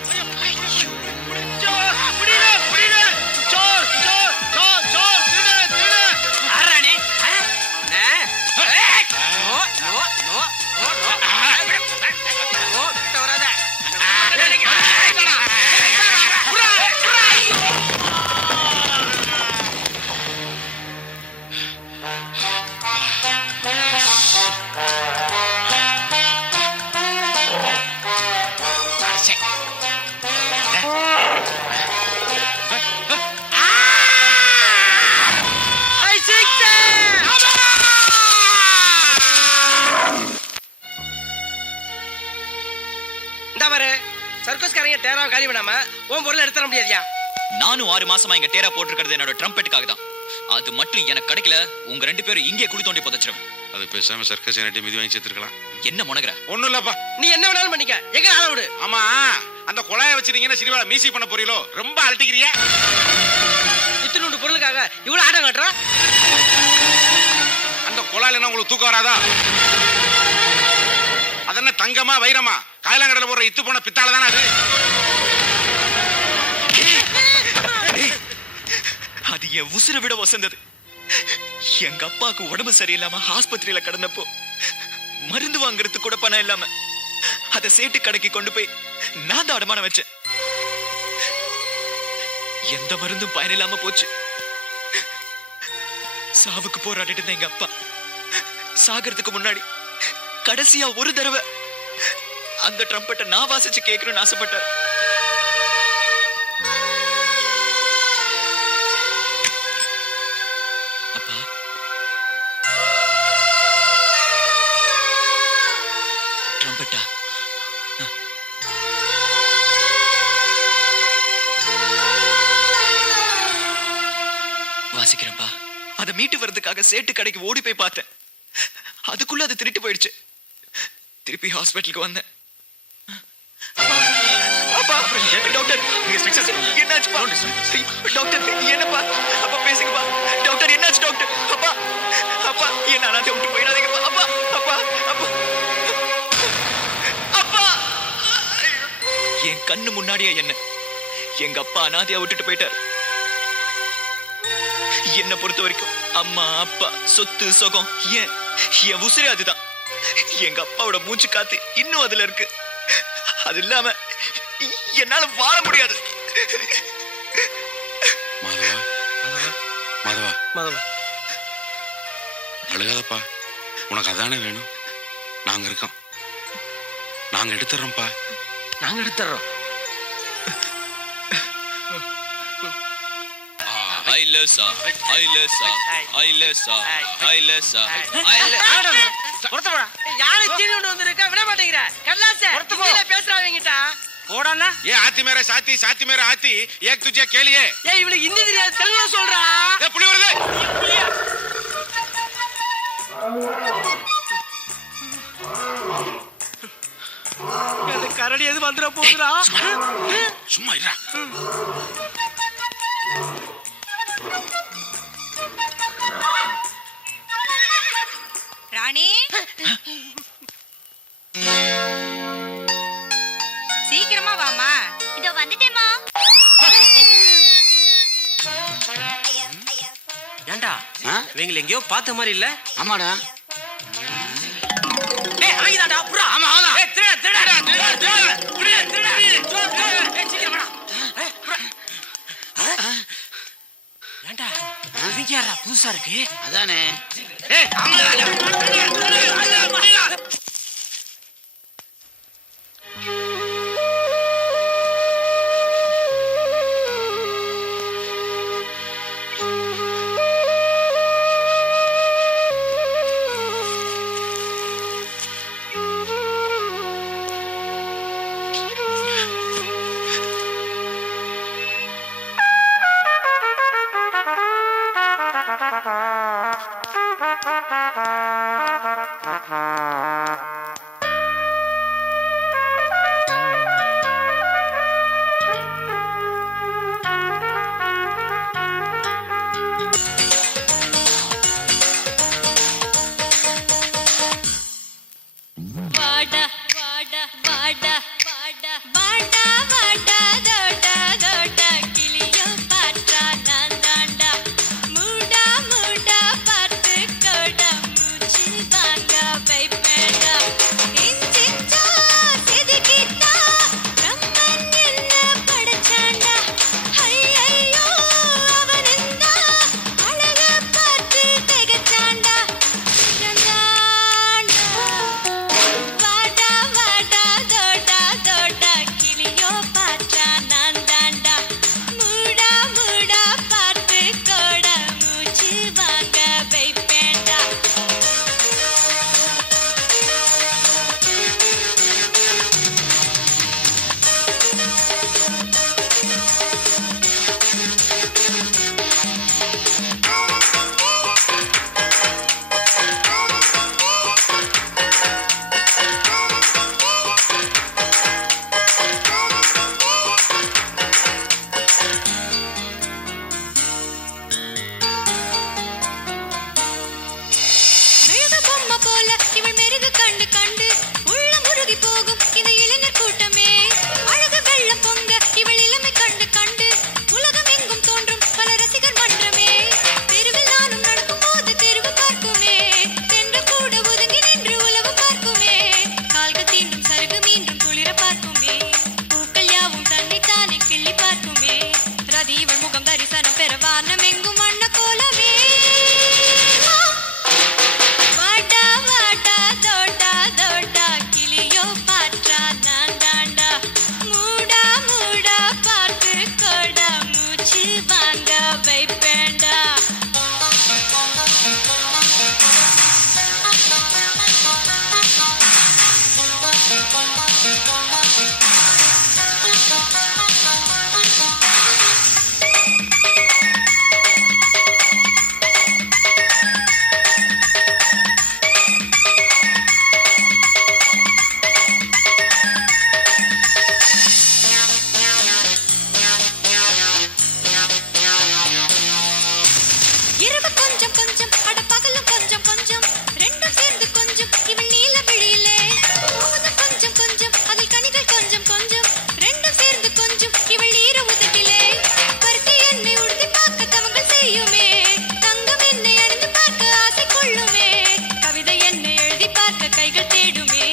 சர்க்கஸ்காரங்க டேராவை காலி பண்ணாம உன் பொருளை எடுத்துட முடியாதியா? நானும் 6 மாசமா இங்க டேரா போட்டிருக்கிறது என்னோட ட்ரம்பெட்டுக்காக தான். அது மட்டும் எனக்கு கிடைக்கல, உங்க 2 பேரும் இங்கே குழி தோண்டி புதைச்சிருவேன். அது பேசாம சர்க்கஸ் என்கிட்ட மிதி வாங்கி சேர்த்துருக்கலாம். என்ன முனகுற? ஒண்ணும் இல்லப்பா. நீ என்ன வேணாலும் பண்ணிக்க, எங்க ஆள விடு. ஆமா அந்த குழாய வச்சிருக்கீங்கன்னா சினிமால மியூசிக் பண்ண போறீங்களோ? ரொம்ப அழட்டிக்கிறியா? இத்தினோண்டு பொருளுக்காக இவ்வளவு ஆட்டம் காட்டுறா? அந்த குழாயில என்ன உங்களுக்கு தூக்கம் வராதா? அதென்ன தங்கமா வைரமா? காயலாங்கடல போற இத்து போன பித்தால தானே அது? அது என் உசுரை விட வசந்தது. எங்க அப்பாவுக்கு உடம்பு சரியில்லாம ஆஸ்பத்திரியில கிடந்தப்போ மருந்து வாங்குறதுக்கு கூட பணம் இல்லாம அதை சேட்டு கடைக்கு கொண்டு போய் நான் தான் அடமானம் வச்சேன். எந்த மருந்தும் பயனில்லாம போச்சு. சாவுக்கு போராடிட்டு இருந்த எங்க அப்பா சாகிறதுக்கு முன்னாடி கடைசியா ஒரு தடவை அந்த ட்ரம்பெட்டை நான் வாசிச்சு கேட்கணும்னு ஆசைப்பட்டார். அப்பா, ட்ரம்பெட்டா? வாசிக்கிறேன்ப்பா. அதை மீட்டு வர்றதுக்காக சேட்டு கடைக்கு ஓடி போய் பார்த்தேன். அதுக்குள்ள அது திருட்டு போயிடுச்சு. திருப்பி ஹாஸ்பிட்டலுக்கு வந்தேன். டாக்டர் என்னாச்சுப்பா? டாக்டர் என்னப்பா? அப்பா பேசுங்கப்பா. டாக்டர் என்னாச்சு டாக்டர்? அப்பா அப்பா என்ன அனாதை விட்டு போயிடாதீங்கப்பா. அப்பா அப்பா அப்பா அப்பா என் கண்ணு முன்னாடியே என்ன எங்க அப்பா அனாதையா விட்டுட்டு போயிட்டார். என்ன பொறுத்த வரைக்கும் அம்மா அப்பா சொத்து சுகம் என் உசுரே அதுதான். எங்க அப்பாவோட மூச்சு காத்து இன்னும் அதுல இருக்கு. அது இல்லாம என்னால வாழ முடியாது. மாதவா மாதவா மாதவா அழுகாதப்பா. உனக்கு அதானே வேணும். நாங்க இருக்கோம். நாங்க எடுத்துறோம்ப்பா. நாங்க எடுத்துறோம். ஐலசா ஐலசா ஐலசா ஐலசா பொறுத்து போடா. யாரை தீனி கொண்டு வந்திருக்கா விட மாட்டேங்கிற. கல்லாசே கீழே பேசுறாங்கட்டா போடானா? ஏ ஆத்தி மேர சாத்தி சாத்தி மேர ஆத்தி ஏக் துஜே கேளியே. ஏய் இவளுக்கு ஹிந்தி தெரியாது, தெலுங்குல சொல்றா. ஏ புலி வருது. அந்த கரடி எது வந்துற போகுதுடா? சும்மா இருடா. ராணி சீக்கிரமா வாமா. இதோ வந்துட்டேமா. ஏண்டா இவங்களை எங்கேயோ பார்த்த மாதிரி இல்ல? ஆமாடா. ஏய் அவங்கதான்டா புறா. ஆமா ஆமா. ஏய் திருடா ஏய் சீக்கிரம் வாடா. ஏண்டா இவங்க யாரா புதுசா இருக்கு? அதானே. ஏய் அவங்கதான்டா. வாடா வாடா வாடா தோடா தோடா கிளியோ பாட்டா நான் தாண்டா மூடா மூடா பார்த்து கோடா மூச்சு வாங்க வைப்பேடா இஞ்சிச்சா செதுக்கிட்டா பிரம்மன் என்ன படைச்சாண்டா ஐயையோ அவனிந்தா அழக பார்த்து திகச்சாண்டா வாடா வாடா தோடா தோடா கிளியோ பாட்டா நான் தாண்டா மூடா மூடா பார்த்து கோடா மூச்சு வாங்க வைப்பேண்டா மெழுகு பொம்மை போல இவள் மெருகு கண்டு கண்டு உள்ள முருகி போகும் இந்த இளைஞர் கூட்டமே அழகு வெள்ளம் பொங்க இவள் இளமை கண்டு கண்டு உலகம் எங்கும் தோன்றும் பல ரசிகர் மன்றமே தெருவில் நானும் நடக்கும் போது தெருவு பார்க்குமே சென்று கூட ஒதுங்கி நின்று உலவு பார்க்குமே கால்கள் தீண்டும் சருகு மீண்டும் குளிர பார்க்குமே பூக்கள் யாவும் தன்னைத்தானே கிள்ளி பார்க்குமே ரதி இவள் முகம் தரிசனம் பெற வானம் எங்கும் வண்ண கோலமே வாடா வாடா தோடா தோடா கிளியோ பாட்டா நான் தாண்டா மூடா மூடா பார்த்து கோடா மூச்சு வாங்க வைப்பேண்டா இரவு கொஞ்சம் கொஞ்சம் அட பகலும் கொஞ்சம் கொஞ்சம் ரெண்டும் சேர்ந்து கொஞ்சம் இவள் நீல விழியிலே அமுதம் கொஞ்சம் கொஞ்சம் அதில் கனிகள் கொஞ்சம் கொஞ்சம் ரெண்டும் சேர்ந்து கொஞ்சம் இவள் ஈர உதட்டிலே பருத்தி என்னை உடுத்தி பார்க்க தவங்கள் செய்யுமே தங்கம் என்னை அணிந்து பார்க்க ஆசை கொள்ளுமே கவிதை என்னை எழுதி பார்க்க கைகள் தேடுமே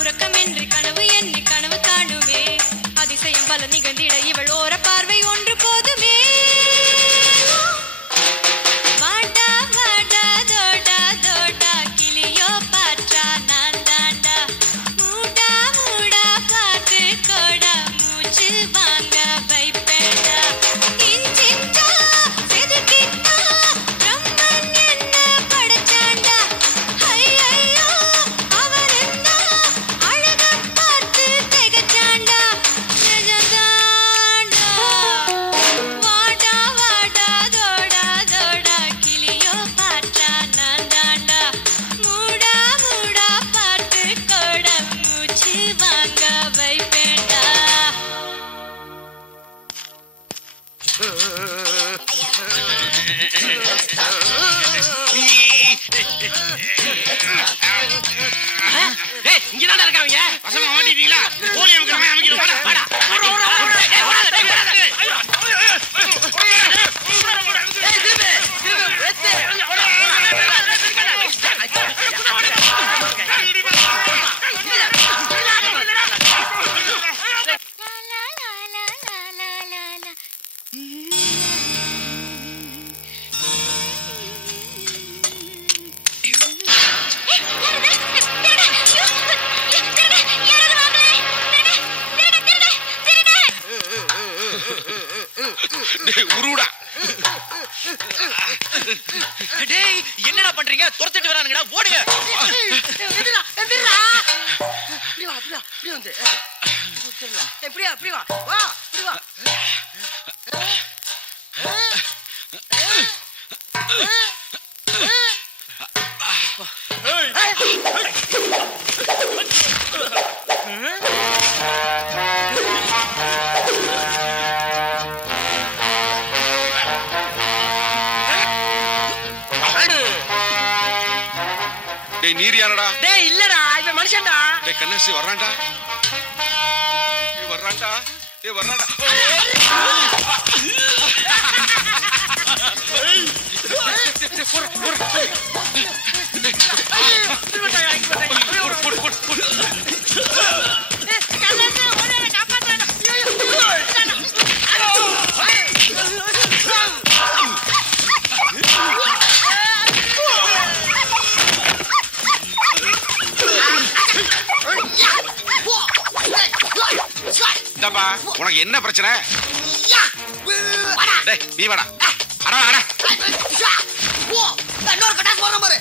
உறக்கம் என்று கனவு என்னை கனவு காணுமே அதிசயம் பல நிகழ்ந்திட இவள் ஓர பார்வை ஒன்று போதுமே வாடா வாடா தோடா தோடா கிளியோ பாட்டா நான் தாண்டா மூடா மூடா பார்த்து கோடா மூச்சு வாங்க வைப்பேண்டா இஞ்சிச்சா செதுக்கிட்டா பிரம்மன் என்ன படைச்சாண்டா ஐயையோ அவனிந்தா அழக பார்த்து திகச்சாண்டா நிஜந்தாண்டா வாடா வாடா தோடா தோடா கிளியோ பாட்டா நான் தாண்டா மூடா மூடா பார்த்து கோடா மூச்சு வாங்க வைப்பேண்டா டேய் இங்கதான் இருக்காங்க பசங்க மாட்டிட்டீங்களா போலி அமைக்கிறவன் அமைக்கிறோம் வாடா வாடா உருடா டேய் என்னடா பண்றீங்க துரத்திட்டு வரானுங்கடா ஓடுங்க இப்படி வா டேய் நீர் யாரடா? டேய் இல்லடா இவன் மனுஷன்டா. டேய் கண்ணாசி வர்றான்டா. வர்றான்டா ஏ வர்றான்டா உனக்கு என்ன பிரச்சனை? டேய் நீ வாடா. அடா அடா. இன்னொரு கட்டாஸ் போற பாரு.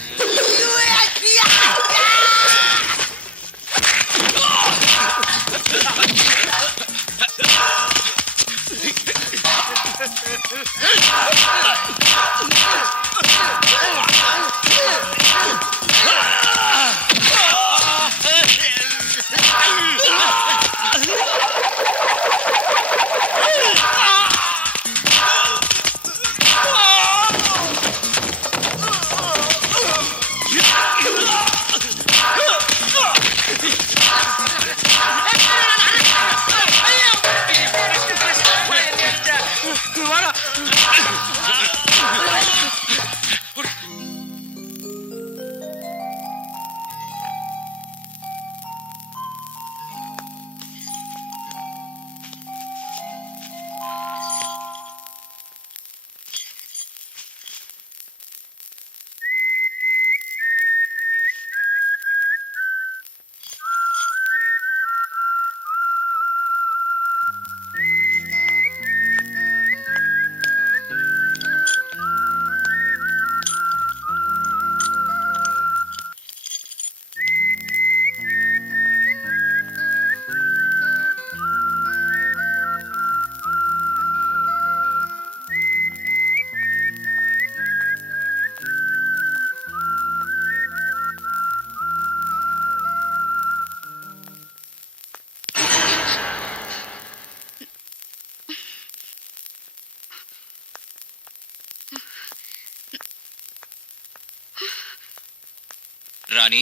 ராணி,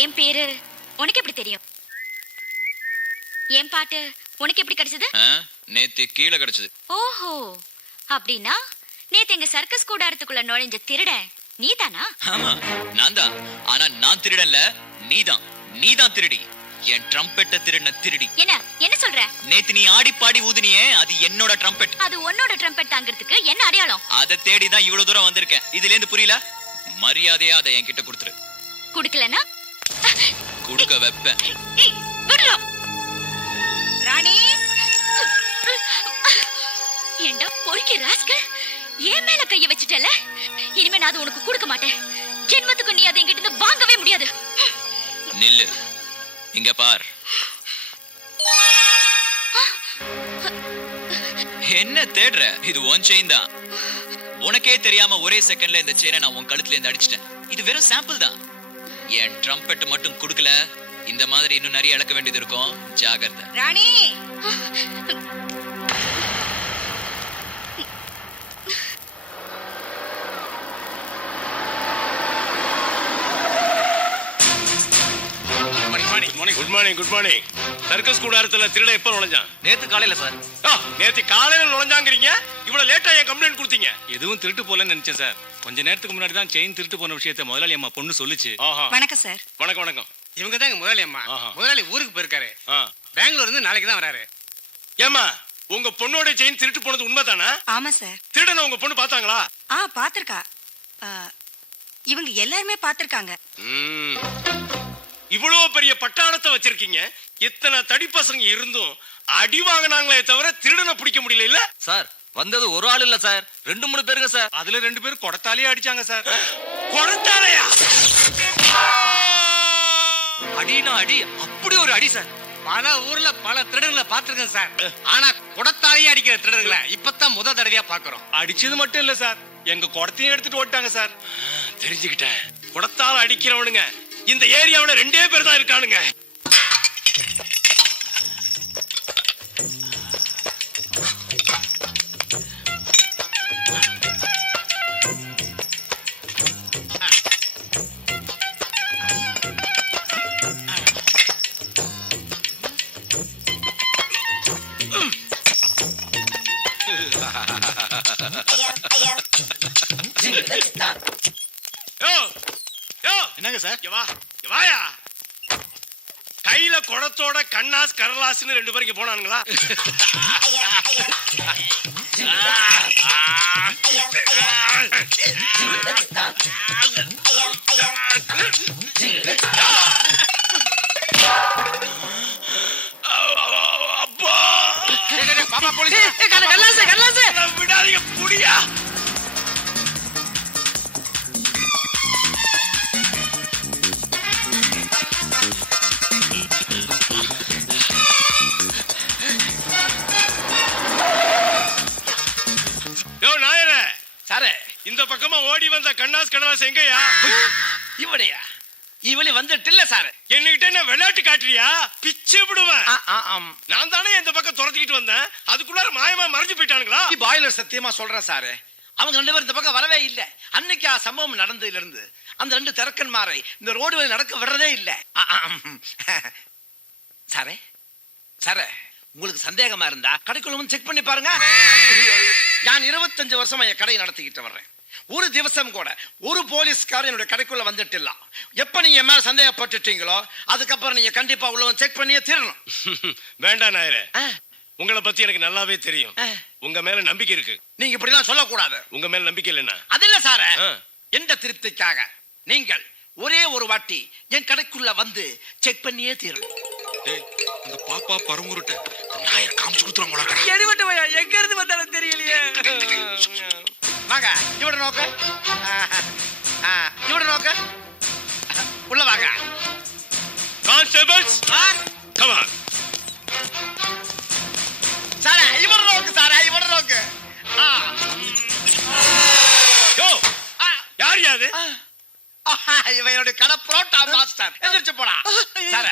என் பேரு உனக்கு எப்படி தெரியும்? என் பாட்டு உனக்கு எப்படி கிடைச்சது? நேத்து கீழே கிடைச்சது. ஓஹோ, அப்படின்னா நேத்து எங்க சர்க்கஸ் கூடாரத்துக்குள்ள நுழைஞ்ச திருடன் நீதானா? ஆமா, நான் தான். ஆனா நான் திருடன்ல, நீதான் திருடி. என் ட்ரம்பெட்ட திருடின திருடி. என்ன சொல்ற? நேத்து நீ ஆடி பாடி ஊதுனியே, அது என்னோட ட்ரம்பெட். அது உன்னோட ட்ரம்பெட் தாங்கிறதுக்கு என்ன அடையாளம்? அதை தேடிதான் இவ்வளவு தூரம் வந்திருக்கேன். இதுல இருந்து புரியல? மரியாதையா அதை என்கிட்ட கொடுத்துரு. குடுக்கலனா குடுக்க வைப்பேன். ராணி, ஏண்டா பொறுக்கி ராஸ்கல், ஏன் மேல கைய வச்சிட்டல? இனிமே நான் அது உனக்கு கொடுக்க மாட்டேன். ஜென்மத்துக்கு நீ அதை என்கிட்ட இருந்து வாங்கவே முடியாது. நில்லு, இங்க பார். என்ன தேடுற? இது உன் செயின் தான். உனக்கே தெரியாம ஒரே செகண்ட்ல இந்த செயினை நான் உன் கழுத்துல இருந்து அடிச்சிட்டேன். இது வெறும் சாம்பிள் தான். என் ட்ரம்பெட் மட்டும் கொடுக்கல, இந்த மாதிரி இன்னும் நிறைய இழக்க வேண்டியது இருக்கும். ஜாகிரதை. ராணி, குட் மார்னிங். சர்க்கஸ் கூடாரத்துல திருட எப்ப நுழைஞ்சான்? நேத்து காலையில சார். நேத்து காலையில நுழைஞ்சாங்கறீங்க. இவ்வளவு லேட்டா ஏன் கம்ப்ளைண்ட் கொடுத்தீங்க? எதுவும் திருட்டு போலன்னு நினைச்சேன் சார். கொஞ்ச நேரத்துக்கு முன்னாடி தான் செயின் திருட்டு போன விஷயத்தை முதலாளி அம்மா பொண்ணு சொல்லுச்சு. வணக்கம் சார். வணக்கம். இவங்க தான் முதலாளி அம்மா. முதலாளி ஊருக்கு போயிருக்காரு. பெங்களூர்ல இருந்து நாளைக்கு தான் வராரு. ஏமா, உங்க பொண்ணோட செயின் திருட்டு போனது உண்மைதானா? ஆமா சார். திருடன உங்க பொண்ணு பாத்தாங்களா? பாத்திருக்கா. இவங்க எல்லாருமே பாத்திருக்காங்க. இவ்வளவு பெரிய பட்டாளத்தை வச்சிருக்கீங்க. இத்தனை தடி பசங்க இருந்தும் அடி வாங்கினாங்களே தவிர திருடனை பிடிக்க முடியல. இல்ல சார், வந்தது ஒரு ஆள் இல்ல சார், 2-3 பேருங்க சார். அதுல 2 பேர் கொடத்தாலே அடிச்சாங்க சார். கொடத்தாலையா? அடினா அடி, அப்படி ஒரு அடி சார். பல ஊர்ல பல திருடங்களை பாத்துருக்கேன் சார். ஆனா குடத்தாலேயே அடிக்கிற திருடங்களை இப்பதான் முத தடவையா பாக்குறோம். அடிச்சது மட்டும் இல்ல சார், எங்க குடத்தையும் எடுத்துட்டு ஓட்டாங்க சார். தெரிஞ்சுக்கிட்டேன். குடத்தால அடிக்கிறவனுங்க இந்த ஏரியாவுல 2 பேர் தான் இருக்கானுங்க. இங்க வா, இங்க வாயா. கையில குடத்தோட கண்ணாஸ் கரலாஸ்னு 2 பேரும் இங்க போனானுங்களா? அப்பா பாப்பா போலீஸ் விடாதீங்க, புடியா. சாரே, இந்த பக்கமா ஓடி வந்த கண்ணாஸ் கடலாஸ் எங்கயா? இவளையா? இவளி வந்துட்டு இல்ல சாரு. என்கிட்ட என்ன விளையாட்டு காட்டுறியா? பிச்சு விடுவேன். நான் தானே இந்த பக்கம் துரத்திக்கிட்டு வந்தேன், அதுக்குள்ளார மாயமா மறைஞ்சு போயிட்டானுங்களா? பாய்லர் சத்தியமா சொல்றேன் சாரு, அவங்க 2 பேரும் இந்த பக்கம் வரவே இல்ல. அன்னைக்கு ஆ சம்பவம் நடந்ததுல இருந்து அந்த 2 தெரக்கன்மாரை இந்த ரோடு வழி நடக்க விடுறதே இல்ல. சாரே சாரே, உங்களுக்கு சந்தேகமா இருந்தா கடைக்குள்ள செக் பண்ணி பாருங்க. நான் 25 வருஷமா என் கடையை நடத்திக்கிட்டு வர்றேன். ஒரு திவசம் கூட ஒரு போலீஸ்காரர் என்னுடைய கடைக்குள்ள வந்துட்டு இல்ல. எப்ப நீங்க மேல சந்தேகப்பட்டுட்டீங்களோ அதுக்கப்புறம் நீங்க கண்டிப்பா உள்ள செக் பண்ணியே தீரணும். வேண்டாம் நாயரே, உங்களை பத்தி எனக்கு நல்லாவே தெரியும். உங்க மேல நம்பிக்கை இருக்கு. நீங்க இப்படிலாம் சொல்லக்கூடாது. உங்க மேல நம்பிக்கை இல்லைன்னா அது இல்ல சார, எந்த திருப்திக்காக நீங்கள் ஒரே ஒரு வாட்டி என் கடைக்குள்ள வந்து செக் பண்ணியே தீரணும். அந்த பாப்பா பரமுருட்ட நாயர் காமிச்சு கொடுத்துருவாங்க. எடிவட்ட பையா எங்க இருந்து வந்தாலும் தெரியலையே. வாங்க, இவட நோக்க, இவட நோக்க, உள்ள வாங்க. Constables come on. சார இவட நோக்கு, சார இவட நோக்கு. யோ, யார் யாரு? இவனுடைய கடை புரோட்டா மாஸ்டர். எந்திரிச்சு போடா. சார,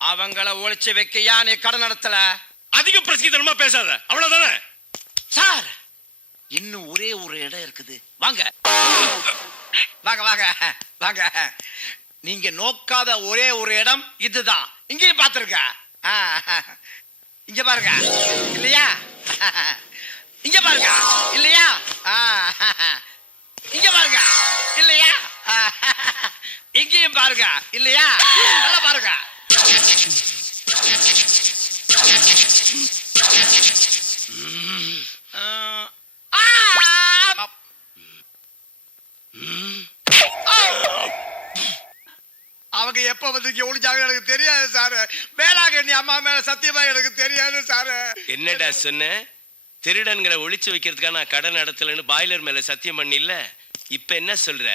அவங்கள ஒளிச்சு வைக்க யானே கடை நடத்தல. அதிக பிரசித்தனமா பேசாத, அவ்வளவுதானே? சார், இன்னும் ஒரே ஒரு இடம் இருக்குது. வாங்க வாங்க வாங்க வாங்க. நீங்க நோக்காத ஒரே ஒரு இடம் இதுதான். இங்கேயும் பாத்துருக்க. இங்க பாருங்க இல்லையா? இங்க பாருங்க இல்லையா? இங்க பாருங்க இல்லையா? இங்கேயும் பாருங்க இல்லையா? நல்லா பாருங்க. அவங்க எப்ப வந்து இங்க ஒளிஞ்சாங்க எனக்கு தெரியாது சார். வேளாங்கண்ணி அம்மா மேல சத்தியமா எனக்கு தெரியாது சார். என்னடா சொன்ன? திருடன்களை ஒளிச்சு வைக்கிறதுக்காக நான் கடை நடத்தலன்னு பாய்லர் மேல சத்தியம் பண்ணி இல்ல. இப்ப என்ன சொல்ற?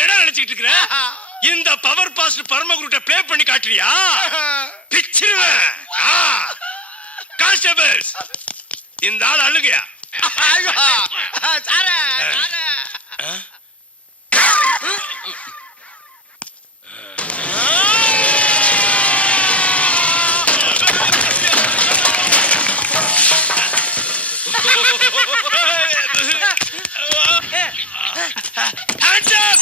என்ன நினைச்சிட்டு இருக்கிற? இந்த பவர் பாஸ்ட் பரமகுருட்ட ப்ளே பண்ணி காட்டுறியா? பிச்சிருவேன். கான்ஸ்டபிள்ஸ், இந்த ஆள் அழுகையா? சாரே Hands up!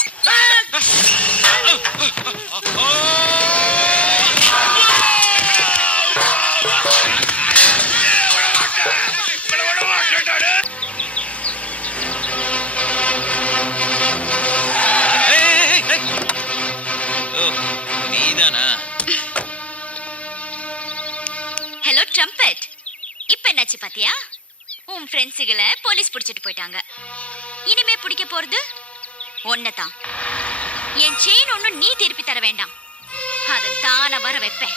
நீதானா? ஹலோ ட்ரம்பட், இப்ப என்னாச்சு பாத்தியா? உன் ஃப்ரெண்ட்ஸுகளை போலீஸ் பிடிச்சிட்டு போயிட்டாங்க. இனிமே பிடிக்க போறது ஒன்னதான். என் செயின் ஒண்ணும் நீ திருப்பி தர வேண்டாம், அதை தான வர வைப்பேன்.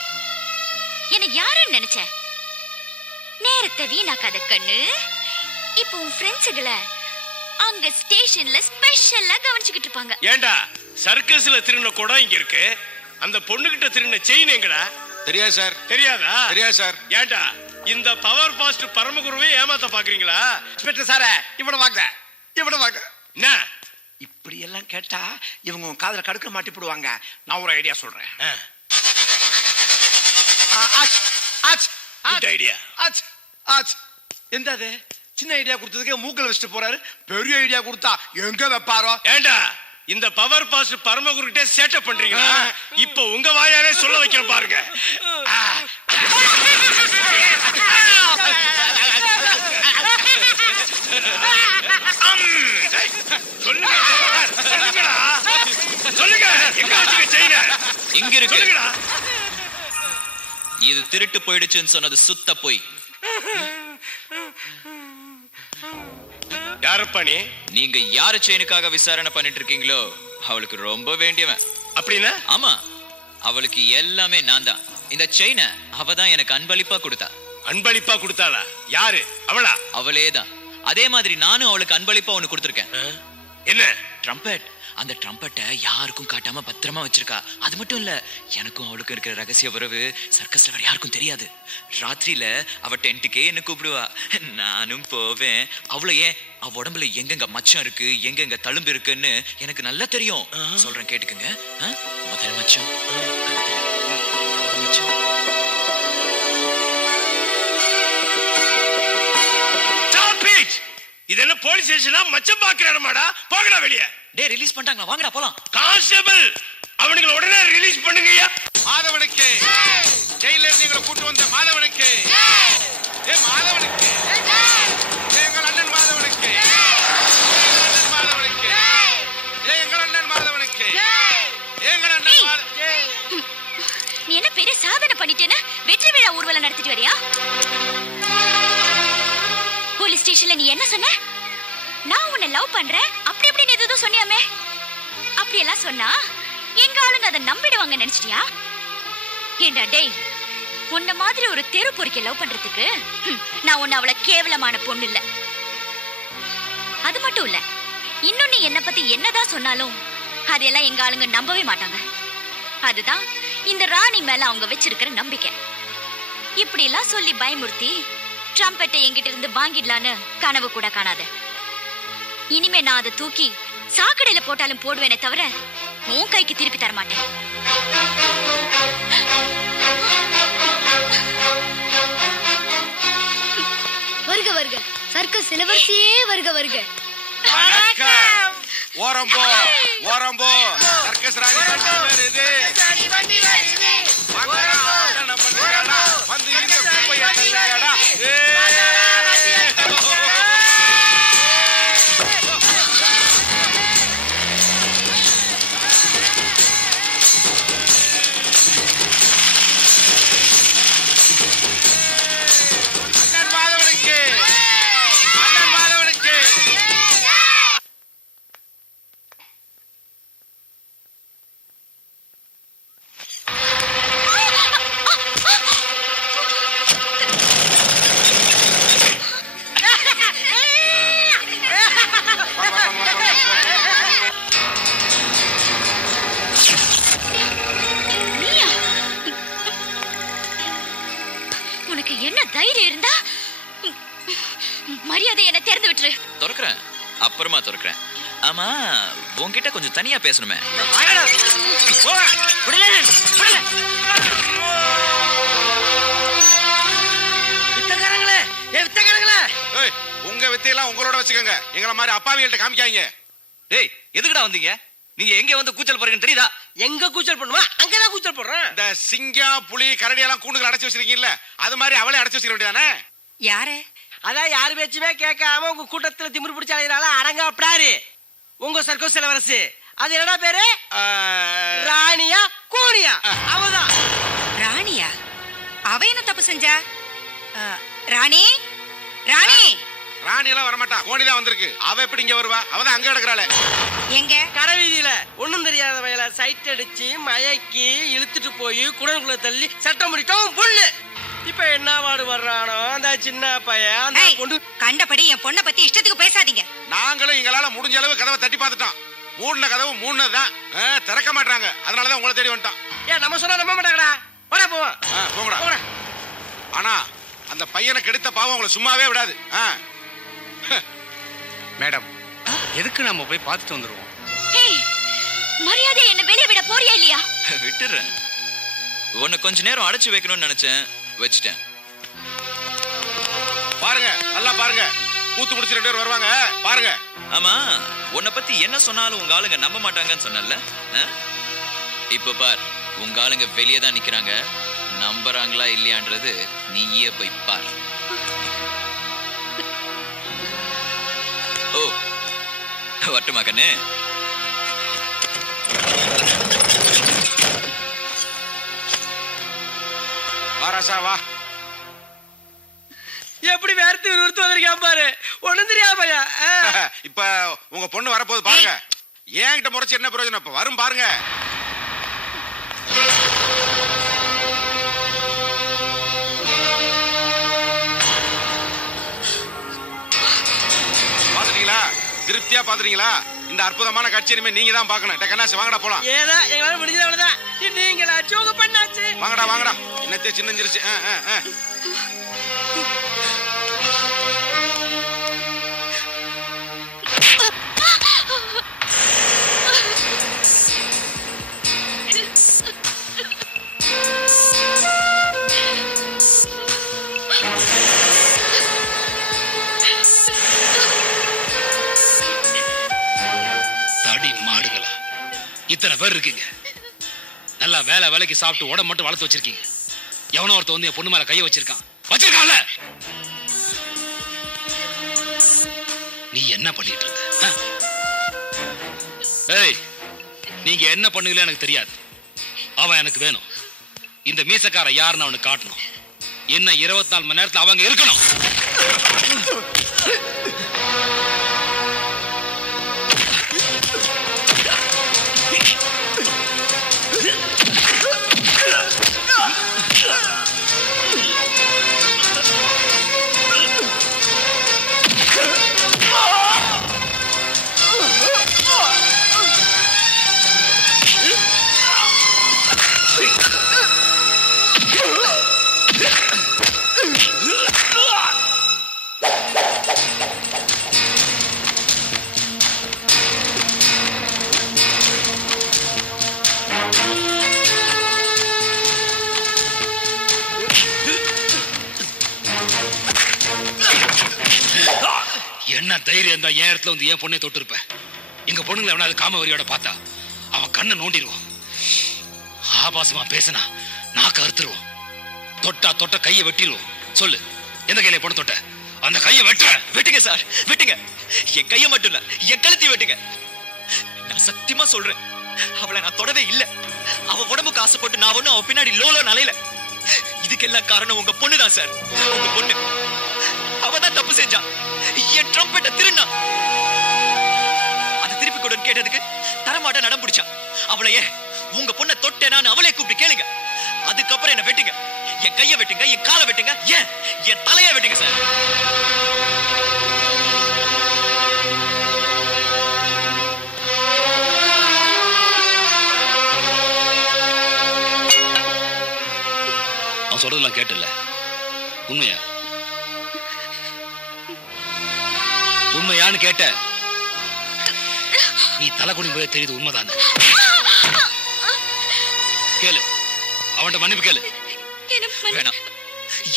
என்ன யாருன்னு நினைச்ச? நேரத்தை வீணாக்காத கண்ணு. இப்போ உன் ஃப்ரெண்ட்ஸுகளை அங்க ஸ்டேஷன்ல ஸ்பெஷலா கவனிச்சுக்கிட்டு இருப்பாங்க. ஏண்டா, சர்க்கஸ்ல திருடின கூட இங்க இருக்கு. அந்த பொண்ணுகிட்ட திருடின செயின் எங்கடா? தெரியாது சார். தெரியாதா? தெரியாது சார். ஏண்டா, இந்த பவர் பாஸ்ட் பரமகுருவே ஏமாத்த பாக்குறீங்களா? இன்ஸ்பெக்டர் சார, இவட வாங்க இவட வாங்க. என்ன இப்படி எல்லாம் கேட்டா இவங்க உன் காதுல கடுக்க மாட்டி போடுவாங்க. நான் ஒரு ஐடியா சொல்றேன். ஐடியா. எந்த சின்ன ஐடியா கொடுத்ததுக்கு மூக்கல் வச்சுட்டு போறாரு. பெரிய ஐடியா கொடுத்தா எங்க வைப்பாரோ? ஏண்டா, இந்த பவர் பாஸ்ட் பரமகுருகிட்ட சேட்டப் பண்றீங்களா? இப்போ உங்க வாயாலே சொல்ல வைக்கிறேன் பாருங்க. சொல்லுங்க சொல்லுங்க சொல்லுங்க, எங்க இங்க இருக்கு. சொல்லுங்கடா. இது திருட்டு போயிடுச்சுன்னு சொன்னது சுத்த போய். யாரப்பா நீ? நீங்க யாரு செயினுக்காக விசாரணை பண்ணிட்டு இருக்கீங்களோ அவளுக்கு ரொம்ப வேண்டியவன். அப்படின்னா? ஆமா, அவளுக்கு எல்லாமே நான் தான். இந்த செயினை அவ தான் எனக்கு அன்பளிப்பா கொடுத்தா. அன்பளிப்பா கொடுத்தாளா? யாரு? அவளா? அவளேதான். அதே மாதிரி நானும் அவளுக்கு அன்பளிப்பா ஒண்ணு கொடுத்திருக்கேன். என்ன? ட்ரம்பெட். அந்த ட்ரம்பெட்டை யாருக்கும் காட்டாம பத்திரமா வச்சிருக்கா. அது மட்டும் இல்ல, எனக்கும் அவளுக்கு இருக்கிற ரகசிய உறவு சர்க்கஸ்ல வேற யாருக்கும் தெரியாது. ராத்திரியில அவ டென்ட்டுக்கே என்ன கூப்பிடுவா, நானும் போவேன். அவளை ஏன் அவ உடம்புல எங்கெங்க மச்சம் இருக்கு, எங்கெங்க தழும்பு இருக்குன்னு எனக்கு நல்லா தெரியும். சொல்றேன் கேட்டுக்குங்க. முதல் மச்சம், மச்சம். இதெல்லாம் போலீஸ் ஸ்டேஷனா? மச்சம் பாக்குற இடமாடா? போகடா வெளியே. டேய், ரிலீஸ் பண்ணிட்டாங்க, வாங்கடா போலாம். கான்ஸ்டபிள், அவனுங்களை உடனே ரிலீஸ் பண்ணுங்கய்யா. மாதவனுக்கு ஜெயில இருந்து எங்களை கூட்டு வந்த மாதவனுக்கு, மாதவனுக்கு, எங்கள் அண்ணன் மாதவனுக்கு, மாதவனுக்கு, எங்கள் அண்ணன் மாதவனுக்கு, எங்கள் அண்ணன். நீ என்ன பெரிய சாதனை பண்ணிட்டேன்னு வெற்றி விழா ஊர்வலம் நடத்திட்டு வரியா? போலீஸ் ஸ்டேஷன்ல நீ என்ன சொன்ன? நான் உன்னை லவ் பண்றேன் அப்படி இப்படின்னு ஏதோ சொன்னியாமே. அப்படி எல்லாம் சொன்னா எங்க ஆளுங்க அதை நம்பிடுவாங்க நினைச்சிட்டியா? ஏண்டா டேய், உன்ன மாதிரி ஒரு தெரு பொறுக்கி லவ் பண்றதுக்கு நான் உன்னை அவளை கேவலமான பொண்ணு இல்ல. அது மட்டும் இல்ல, இன்னும் நீ என்ன பத்தி என்னதான் சொன்னாலும் அதெல்லாம் எங்க ஆளுங்க நம்பவே மாட்டாங்க. அதுதான் இந்த ராணி மேல அவங்க வச்சிருக்கிற நம்பிக்கை. இப்படி எல்லாம் சொல்லி பயமுறுத்தி ட்ரம்பெட்டை என்கிட்ட இருந்து வாங்கிடலான்னு கனவு கூட காணாத. இனிமே நான் அதை தூக்கி சாக்கடையில போட்டாலும் போடுவேனே தவிர உன் கைக்கு திருப்பி தர மாட்டேன். வருக வருக, சர்க்கஸ் இளவரசியே வருக வருக. ஓரம்போ ஓரம்போ சர்க்கஸ் ராணி வருது. வந்து இந்த குப்பையை தள்ளுங்கடா. அப்புறமா திறக்கிறேன். ஆமா, உன்கிட்ட கொஞ்சம் தனியா பேசணுமே. உங்க வித்தையெல்லாம் உங்களோட வச்சுக்கோங்க, எங்களை மாதிரி அப்பாவிகள்ட்ட காமிக்காதீங்க. டேய், எதுக்குடா வந்தீங்க? நீங்க எங்க வந்து கூச்சல் போறீங்கன்னு தெரியுதா? எங்க கூச்சல் பண்ணுமா? அங்கதான் கூச்சல் போடுறேன். இந்த சிங்கம் புலி கரடி எல்லாம் கூண்டுகள் அடைச்சு வச்சிருக்கீங்கல்ல, அது மாதிரி அவளே அடைச்சு வச்சிருக்க வேண்டியதானே? யாரு? அதான் யாரு பேச்சுமே கேட்காம உங்க கூட்டத்துல திமிரு பிடிச்ச அலையிறால அடங்க அப்படியாரு உங்க சர்க்கஸ் இளவரசி. அது என்னடா பேரு? ராணியா கூனியா? அவதான். ராணியா? அவ என்ன தப்பு செஞ்சா? ராணி ராணி ராணி எல்லாம் வரமாட்டா, கோணி தான் வந்திருக்கு. அவ எப்படி இங்க வருவா? அவதான் அங்க கிடக்குறாளே. எங்க? கடை வீதியில ஒண்ணும் தெரியாத வயல சைட் அடிச்சு மயக்கி இழுத்துட்டு போய் குடனுக்குள்ள தள்ளி சட்டம் முடிட்டோம் பொண்ணு. இப்ப என்ன வாடு வர்றானோ அந்த சின்ன பையன் அந்த பொண்ணு. கண்டபடி என் பொண்ணை பத்தி இஷ்டத்துக்கு பேசாதீங்க. நாங்களும் எங்களால முடிஞ்ச அளவு கதவை தட்டி பார்த்துட்டோம். மூடின கதவு மூடினதுதான், திறக்க மாட்டாங்க. அதனாலதான் உங்களை தேடி வந்துட்டோம். ஏன் நம்ம சொன்னா நம்ப மாட்டாங்கடா. போடா போவோம். போங்கடா. ஆனா அந்த பையனை கெடுத்த பாவம் உங்களை சும்மாவே விடாது. மேடம், எதுக்கு நம்ம போய் பார்த்துட்டு வந்துருவோம்? மரியாதை என்ன வெளியே விட போறியா இல்லையா? விட்டுறேன். உன்னை கொஞ்ச நேரம் அடைச்சு வைக்கணும்னு நினைச்சேன், வச்சிட்டேன். பாருங்க, நல்லா பாருங்க. கூத்து முடிச்சு 2 பேர் வருவாங்க, பாருங்க. ஆமா, உன்னை பத்தி என்ன சொன்னாலும் உங்க ஆளுங்க நம்ப மாட்டாங்கன்னு சொன்னல. இப்ப பார், உங்க ஆளுங்க வெளியே தான் நிக்கிறாங்க. நம்புறாங்களா இல்லையான்றது நீயே போய் பார். ஓ, வரட்டுமா கண்ணு? ராசா வா. எப்படி வேர்த்து விறுவிறுத்து வந்திருக்கான் பாரு. ஒண்ணும் தெரியாம பையா. இப்ப உங்க பொண்ணு வரப்போகுது பாருங்க. ஏன்கிட்ட முறைச்சு என்ன பிரயோஜனம்? இப்ப வரும் பாருங்க. பாத்துட்டீங்களா? திருப்தியா பாத்துட்டீங்களா? இந்த அற்புதமான காட்சி இனிமே நீங்க தான் பாக்கணும். கண்ணாசி வாங்கடா போலாம். ஏதா எங்களால முடிஞ்சது அவ்வளவுதான். நீங்களா ஜோக பண்ணாச்சு. வாங்கடா வாங்கடா. என்னத்தே சின்னஞ்சிருச்சு. மாடுகளா இத்தனை பேர் இருக்கீங்க. நல்லா வேலை வேலைக்கு சாப்பிட்டு உடம்பு மட்டும் வளர்த்து வச்சிருக்கீங்க. எவனோ ஒருத்த வந்து என் பொண்ணு மேல கைய வச்சிருக்கான்ல. நீ என்ன பண்ணிட்டு இருக்க? ஏய், நீங்க என்ன பண்ணுவீங்களோ எனக்கு தெரியாது. அவன் எனக்கு வேணும். இந்த மீசக்கார யாருன்னு அவனுக்கு காட்டணும். என்ன 24 மணி நேரத்துல அவங்க இருக்கணும். என்ன தைரியம் தான் என் இடத்துல வந்து என் பொண்ணை தொட்டு இருப்பேன். எங்க பொண்ணுங்களை எவனாவது காமவரியோட பார்த்தா அவன் கண்ணை நோண்டிடுவோம். ஆபாசமா பேசினா நாக்க அறுத்துருவோம். தொட்ட கையை வெட்டிடுவோம். சொல்லு, எந்த கையில பொண்ணு தொட்ட? அந்த கையை வெட்டுங்க சார், வெட்டுங்க. என் கையை மட்டும் இல்ல, என் கழுத்தையும் வெட்டுங்க. நான் சத்தியமா சொல்றேன், அவளை நான் தொடவே இல்ல. அவ உடம்புக்கு ஆசைப்பட்டு நான் ஒண்ணும் அவ பின்னாடி லோலோ நலையில. இதுக்கெல்லாம் காரணம் உங்க பொண்ணுதான் சார். உங்க பொண்ணு அவதான் தப்பு செஞ்சா. என் ட்ரம்பெட்ட திருண்ணா. அதை திருப்பி கொடுன்னு கேட்டதுக்கு தரமாட்ட நடம் பிடிச்சா. அவளையே உங்க பொண்ணை தொட்டேனான்னு அவளே கூப்பிட்டு கேளுங்க. அதுக்கப்புறம் என்ன வெட்டுங்க. என் கையை வெட்டுங்க, என் காலை வெட்டுங்க, ஏன் என் தலையை வெட்டுங்க சார். அவன் சொல்றதெல்லாம் கேட்டல, உண்மையா? உண்மையான்னு கேட்ட. நீ தலை குடி போய் தெரியுது உண்மைதான். கேளு, அவன்கிட்ட மன்னிப்பு கேளு. வேணாம்,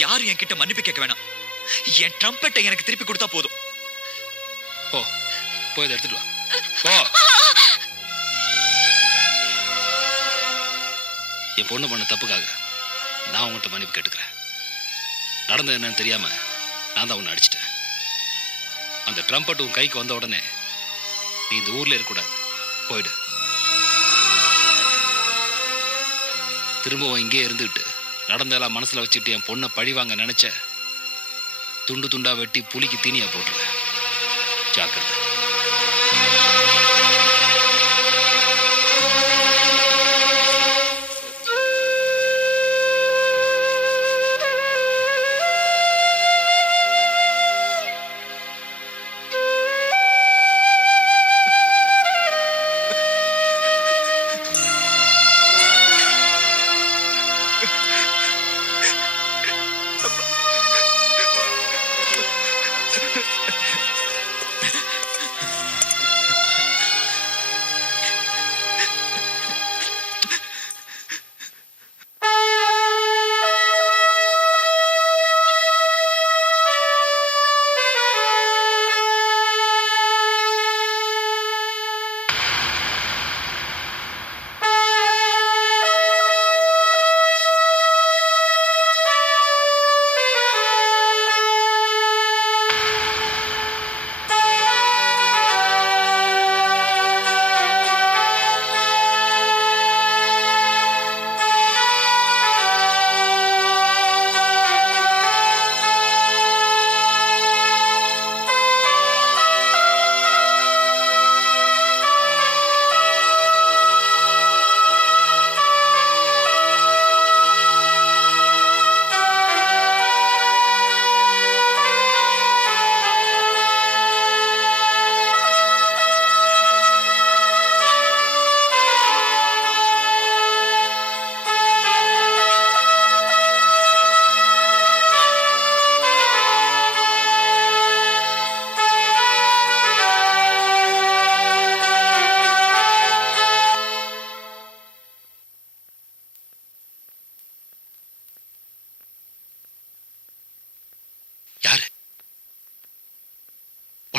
யாரும் என்கிட்ட மன்னிப்பு கேட்க வேணாம். என் ட்ரம்பெட்டை எனக்கு திருப்பி கொடுத்தா போதும். போய் எடுத்துட்டு வா. என் பொண்ணு பண்ண தப்புக்காக நான் உங்கள்கிட்ட மன்னிப்பு கேட்டுக்கிறேன். நடந்தது என்னன்னு தெரியாம நான் தான் உன்னை அடிச்சிட்டேன். அந்த ட்ரம்பட் உன் கைக்கு வந்த உடனே நீ இந்த ஊர்ல இருக்கக்கூடாது, போயிடு. திரும்பவும் இங்கே இருந்துகிட்டு நடந்தெல்லாம் மனசுல வச்சுட்டு என் பொண்ணை பழிவாங்க நினைச்ச துண்டு துண்டா வெட்டி புலிக்கு தீனியா போட்டுருவேன். ஜாக்கிரதை.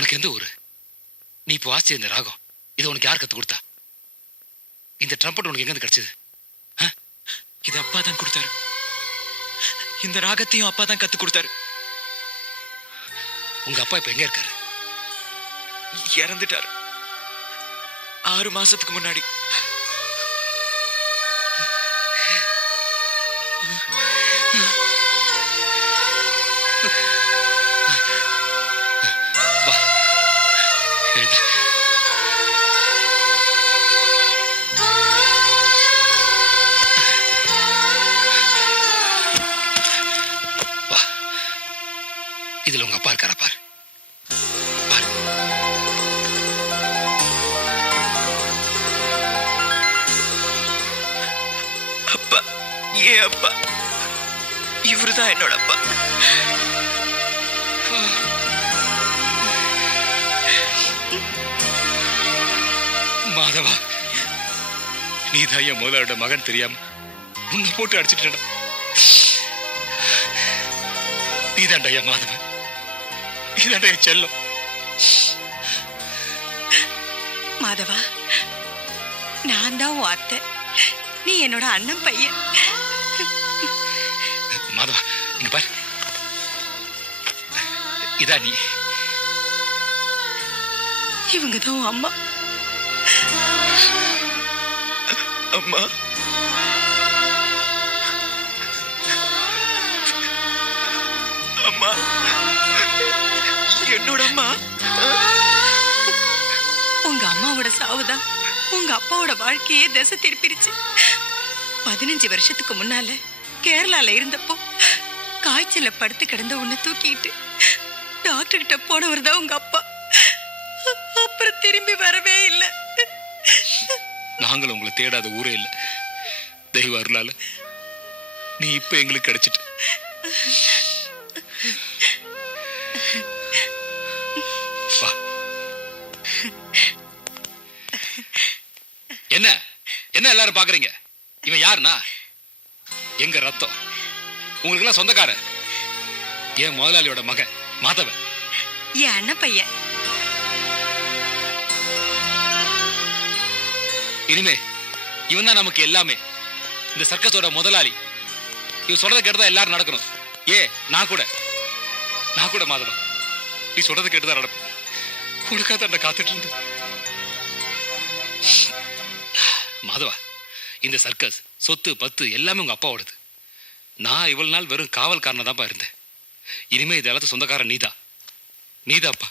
உனக்கு எந்த ஊரு? நீ இப்போ வாசிச்ச இந்த ராகம் இதை உனக்கு யார் கத்து கொடுத்தா? இந்த ட்ரம்பட் உனக்கு எங்க கிடைச்சது? இது அப்பா தான் கொடுத்தாரு. இந்த ராகத்தையும் அப்பா தான் கத்து கொடுத்தாரு. உங்க அப்பா இப்ப எங்க இருக்காரு? இறந்துட்டாரு 6 மாசத்துக்கு முன்னாடி. இதுல உங்க அப்பா இருக்காரா பாரு. அப்பா, ஏன் அப்பா? இவருதான் என்னோட அப்பா. மாதவா, நீதான் என் முதலோட மகன் தெரியாம உன்னை போட்டு அடிச்சுட்டா. நீதான்டா என் மாதவன், நீதான்டா என் செல்லம். மாதவா, நான் தான் உன் அத்தை, நீ என்னோட அண்ணன் பையன். மாதவா, இங்க பாரு, இதா நீ. இவங்க தான் உன் அம்மா. அம்மா, அம்மா, என்னோட அம்மா. உங்க அம்மாவோட சாவுதான் உங்க அப்பாவோட வாழ்க்கையே திசை திருப்பிருச்சு. 15 வருஷத்துக்கு முன்னால கேரளால இருந்தப்போ காய்ச்சல படுத்து கிடந்த உன்னை தூக்கிட்டு டாக்டர் கிட்ட போனவர் தான் உங்க அப்பா. அப்புறம் திரும்பி வரவே இல்லை. நாங்களும் உங்களை தேடாத ஊரே இல்லை. தெய்வ அருளால நீ இப்ப எங்களுக்கு கிடைச்சிட்டு. வா. என்ன என்ன எல்லாரும் பாக்குறீங்க? இவன் யாருன்னா எங்க ரத்தம், உங்களுக்கு எல்லாம் சொந்தக்கார. என் முதலாளியோட மகன் மாதவன், என் அண்ணன் பையன். இனிமே இவன் தான் நமக்கு எல்லாமே. இந்த சர்க்கஸோட முதலாளி. இவன் சொல்றதை கேட்டுதான் எல்லாரும் நடக்கணும். நான் கூட மாதவா, நீ சொல்றதை கேட்டுதான் நடப்பேன். உனக்காக தான் காத்துட்டு இருந்தேன். மாதவா, இந்த சர்க்கஸ் சொத்து பத்து எல்லாமே உங்க அப்பாவோடது. நான் இவ்வளவு நாள் வெறும் காவல்காரனா தான்ப்பா இருந்தேன். இனிமே இது எல்லாத்தையும் சொந்தக்காரன் நீதாப்பா.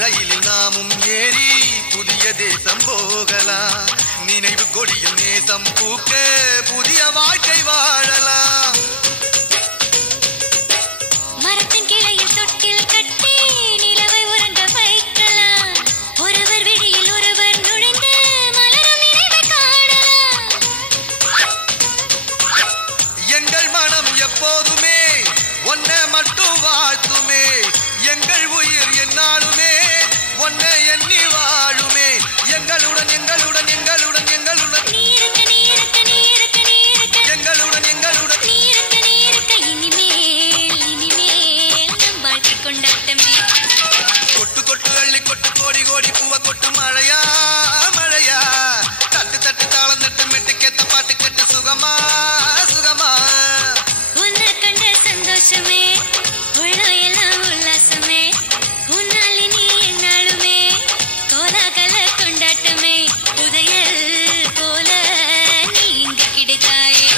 ரயிலில் நாமும் ஏறி புதிய தேசம் போகலாம். நினைவு கொடியில் நேசம் பூக்க புதிய வாழ்க்கை வாழலாம். மரத்தின் கிளையில் தொட்டில் கட்டி நிலவை உறங்க வைக்கலாம். ஒருவர் விடியில் ஒருவர் நுழைந்து மலரும் நினைவை காணலாம். எங்கள் மனம் எப்போதுமே ஒன்ன மட்டும் வாழ்த்துமே. எங்கள் உயிர் என்னாலுமே ஒன்ன எண்ணி வாழுமே. எங்களுடன் எங்களுடன் எங்களுடன் எங்களுடன் நீருக்க நீருக்க நீருக்க நீருக்க எங்களுடன் எங்களுடன் நீருக்க நீருக்க இனிமேல் இனிமேல் நம் வாழ்க்கை கொண்டாட்டமே. கொட்டு கொட்டு அள்ளி கொட்டு கோடி கோடி பூவ கொட்டு மழையா மழையா. தட்டு தட்டு தாளம் தட்டு மெட்டுக்கேத்த பாட்டு கேட்டு சுகமா சுகமா. உன்னை கண்ட சந்தோஷமே உள்ளம் எல்லாம் உல்லாசமே. உன்னால் இனி என்னாலுமே கோலாகல கொண்டாட்டமே. புதையல் போல நீ இங்கு கிடைத்தாயே.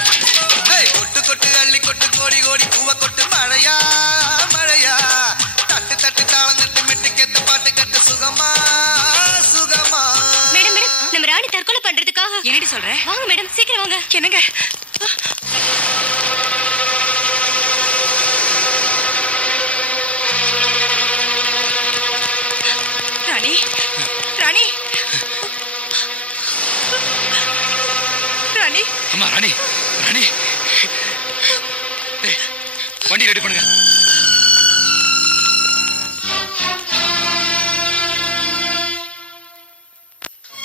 ஏய், கொட்டு கொட்டு அள்ளி கொட்டு கோடி கோடி பூவ கொட்டு மழையா மழையா. தட்டு தட்டு தாளம் தட்டு மெட்டுக்கேத்த பாட்டு கேட்டு சுகமா சுகமா. மேடம் மேடம் நம்ம ராணி தற்கொலை பண்றதுக்காக என்னடி சொல்ற? வாங்க மேடம் சீக்கிரம் வாங்க. என்னங்க? ராணி ராணி ராணி அம்மா ராணி ராணி டேய், வண்டி ரெடி பண்ணுங்க.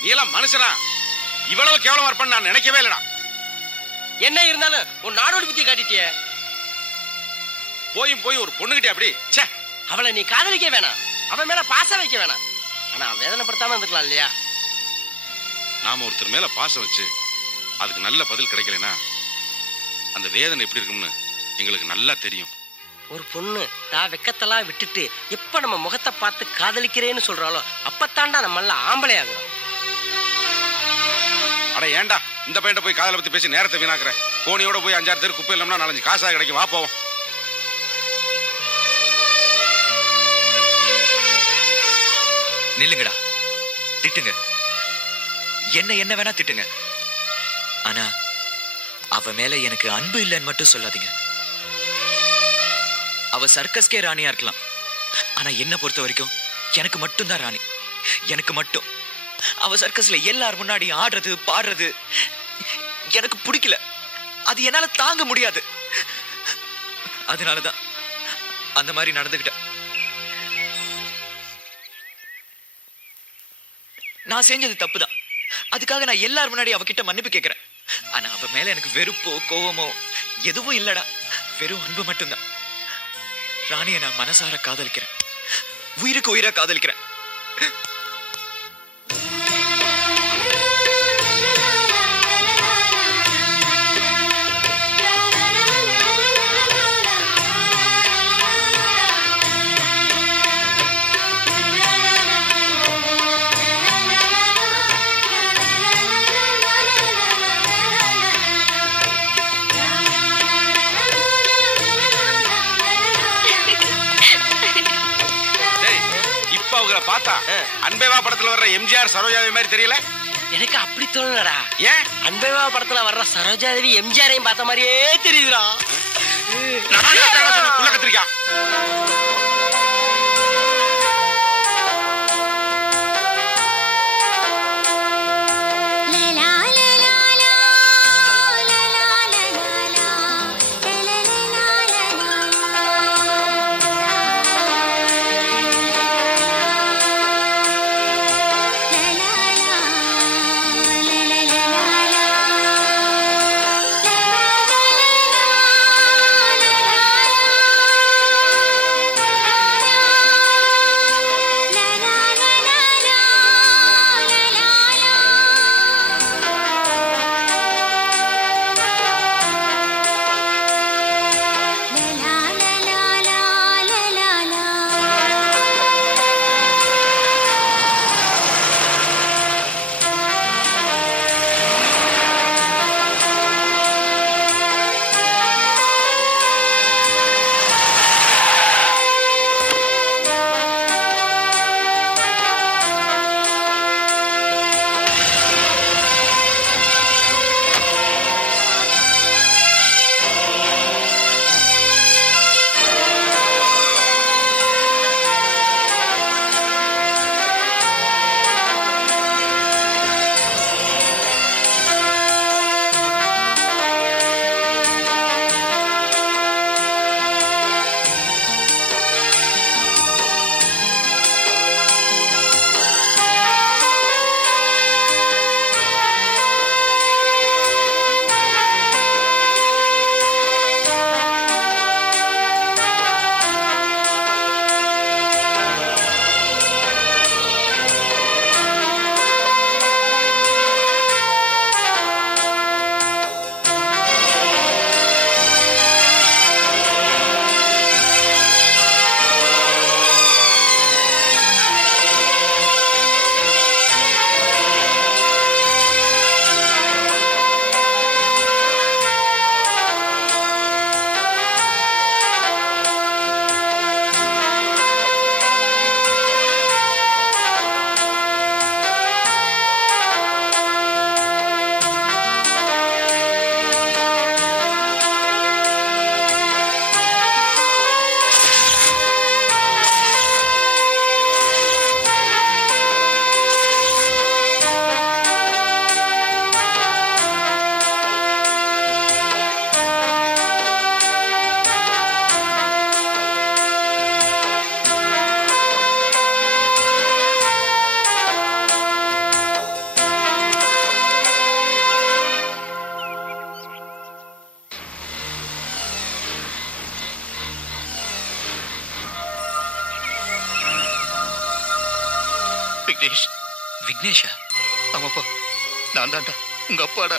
நீ எல்லாம் மனுஷனா? இவ்வளவு கேவலமா இருப்பேன்னு நான் நினைக்கவே இல்லடா. என்ன இருந்தாலும் உன் நாடோடி புத்தியை காட்டிட்டியே. போய் ஒரு பொண்ணுகிட்டே அப்படி ச்சே. அவளை நீ காதலிக்க வேணாம், அவன் மேல பாசம் வைக்க வேணாம். ஆனா வேதனைப்படுத்தாம இருந்துக்கலாம் இல்லையா? நாம ஒருத்தர் மேல பாசம் வச்சு அதுக்கு நல்ல பதில் கிடைக்கலனா அந்த வேதனை எப்படி இருக்கும்னு எங்களுக்கு நல்லா தெரியும். ஒரு பொண்ணு நான் வெக்கத்தெல்லாம் விட்டுட்டு எப்ப நம்ம முகத்தை பார்த்து காதலிக்கிறேன்னு சொல்றாளோ அப்பத்தாண்டா நம்ம எல்லாம் ஆம்பளை ஆகுறோம். அட ஏன்டா இந்த பையன்ட்ட போய் காதலை பத்தி பேசி நேரத்தை வீணாக்குற? கோணியோட போய் 5-6 தெரு குப்பை இல்லாமனா 4-5 காசா கிடைக்கும். வா போவோம். நில்லுங்கடா, திட்டுங்க, என்ன வேணா திட்டுங்க. ஆனா அவ மேல எனக்கு அன்பு இல்லைன்னு மட்டும் சொல்லாதீங்க. அவ சர்க்கஸ்கே ராணியா இருக்கலாம், ஆனா என்ன பொறுத்த வரைக்கும் எனக்கு மட்டும்தான் ராணி. எனக்கு மட்டும். அவ சர்க்கஸ்ல எல்லார் முன்னாடி ஆடுறது பாடுறது எனக்கு பிடிக்கல. அது என்னால தாங்க முடியாது. அதனாலதான் அந்த மாதிரி நடந்துகிட்ட. நான் செஞ்சது தப்புதான். அதுக்காக நான் எல்லார் முன்னாடி அவகிட்ட மன்னிப்பு கேட்கிறேன். ஆனா அவ மேல எனக்கு வெறுப்போ கோவமோ எதுவும் இல்லடா. வெறும் அன்பு மட்டும்தான். ராணியை நான் மனசார காதலிக்கிறேன், உயிருக்கு உயிரா காதலிக்கிறேன். பார்த்தா அன்பேவா படத்துல வர்ற எம்ஜிஆர் சரோஜாதேவி மாதிரி தெரியல? எனக்கு அப்படி தோணலடா. ஏன்? அன்பேவா படத்துல வர்ற சரோஜாதேவி எம்ஜிஆரையும் பார்த்த மாதிரியே தெரியுதுடா. உள்ள கத்திரிக்கா. விக்னேஷ். விக்னேஷா? ஆமாப்பா, நான் தான்டா உங்க அப்பாடா.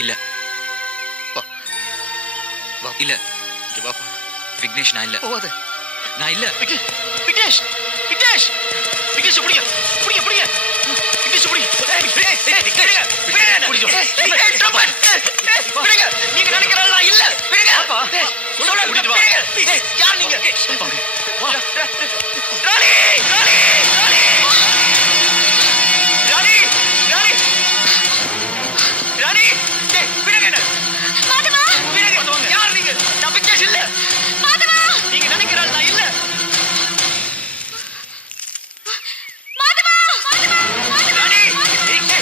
இல்ல இல்ல இங்க வாப்பா. விக்னேஷ் நான் இல்ல. போவாத. நான் இல்ல. விக்னேஷ் விக்னேஷ் விக்னேஷ் விக்னேஷ் புடிங்க புடிங்க புடிங்க விக்னேஷ் புடிங்க. நீங்க நினைக்கிறதா இல்ல. விடுங்க. யார் நீங்க? ராணி ராணி ராணி ராணி ராணி ராணி விடுங்க. மாதவா விடுங்க. யார் நீங்க? நான் விக்னேஷ் இல்ல. மாதவா நீங்க நினைக்கிறதா இல்ல. மாதவா ராணி விடுங்க.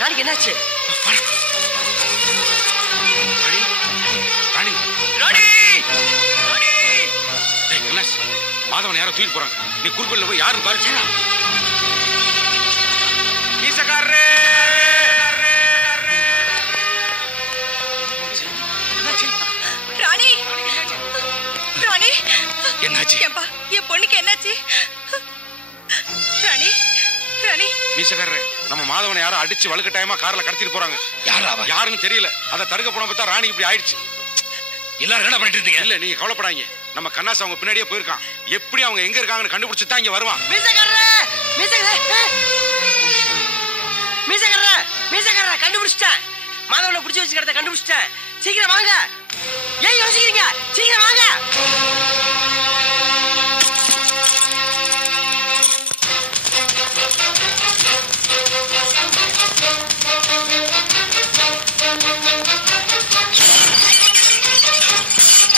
ராணிக்கு என்னாச்சு? ராணி ராணி டேய் கண்ணாஸ், மாதவன் யாரோ தூக்கிட்டு போறாங்க. நீ குறுக்கோல்ல போய் யாருன்னு பாரு. மீசக்காரரே ராணி ராணி என்னாச்சு? ஏம்பா என் பொண்ணுக்கு என்னாச்சு? ராணி ராணி மீசக்காரரே, நம்ம மாதவனை யாரோ அடிச்சு வலுக்கட்டாயமா கார்ல கடத்திட்டு போறாங்க. யாரா அவ? யாருன்னு தெரியல. அதை தடுக்க போன பார்த்தா ராணி இப்படி ஆயிடுச்சு. எல்லாரும் என்ன பண்ணிட்டு இருந்தீங்க? இல்ல நீங்க கவலைப்படாதீங்க. நம்ம கண்ணாஸ் அவங்க பின்னாடியே போயிருக்கான். எப்படி அவங்க எங்க இருக்காங்கன்னு கண்டுபிடிச்சு தான் இங்க வருவான். மீசக்காரரே கண்டுபிடிச்சிட்டேன். மாதவனை பிடிச்சி வச்சுக்கிறத கண்டுபிடிச்சிட்டேன். சீக்கிரம் வாங்க. ஏன் யோசிக்கிறீங்க? சீக்கிரம் வாங்க.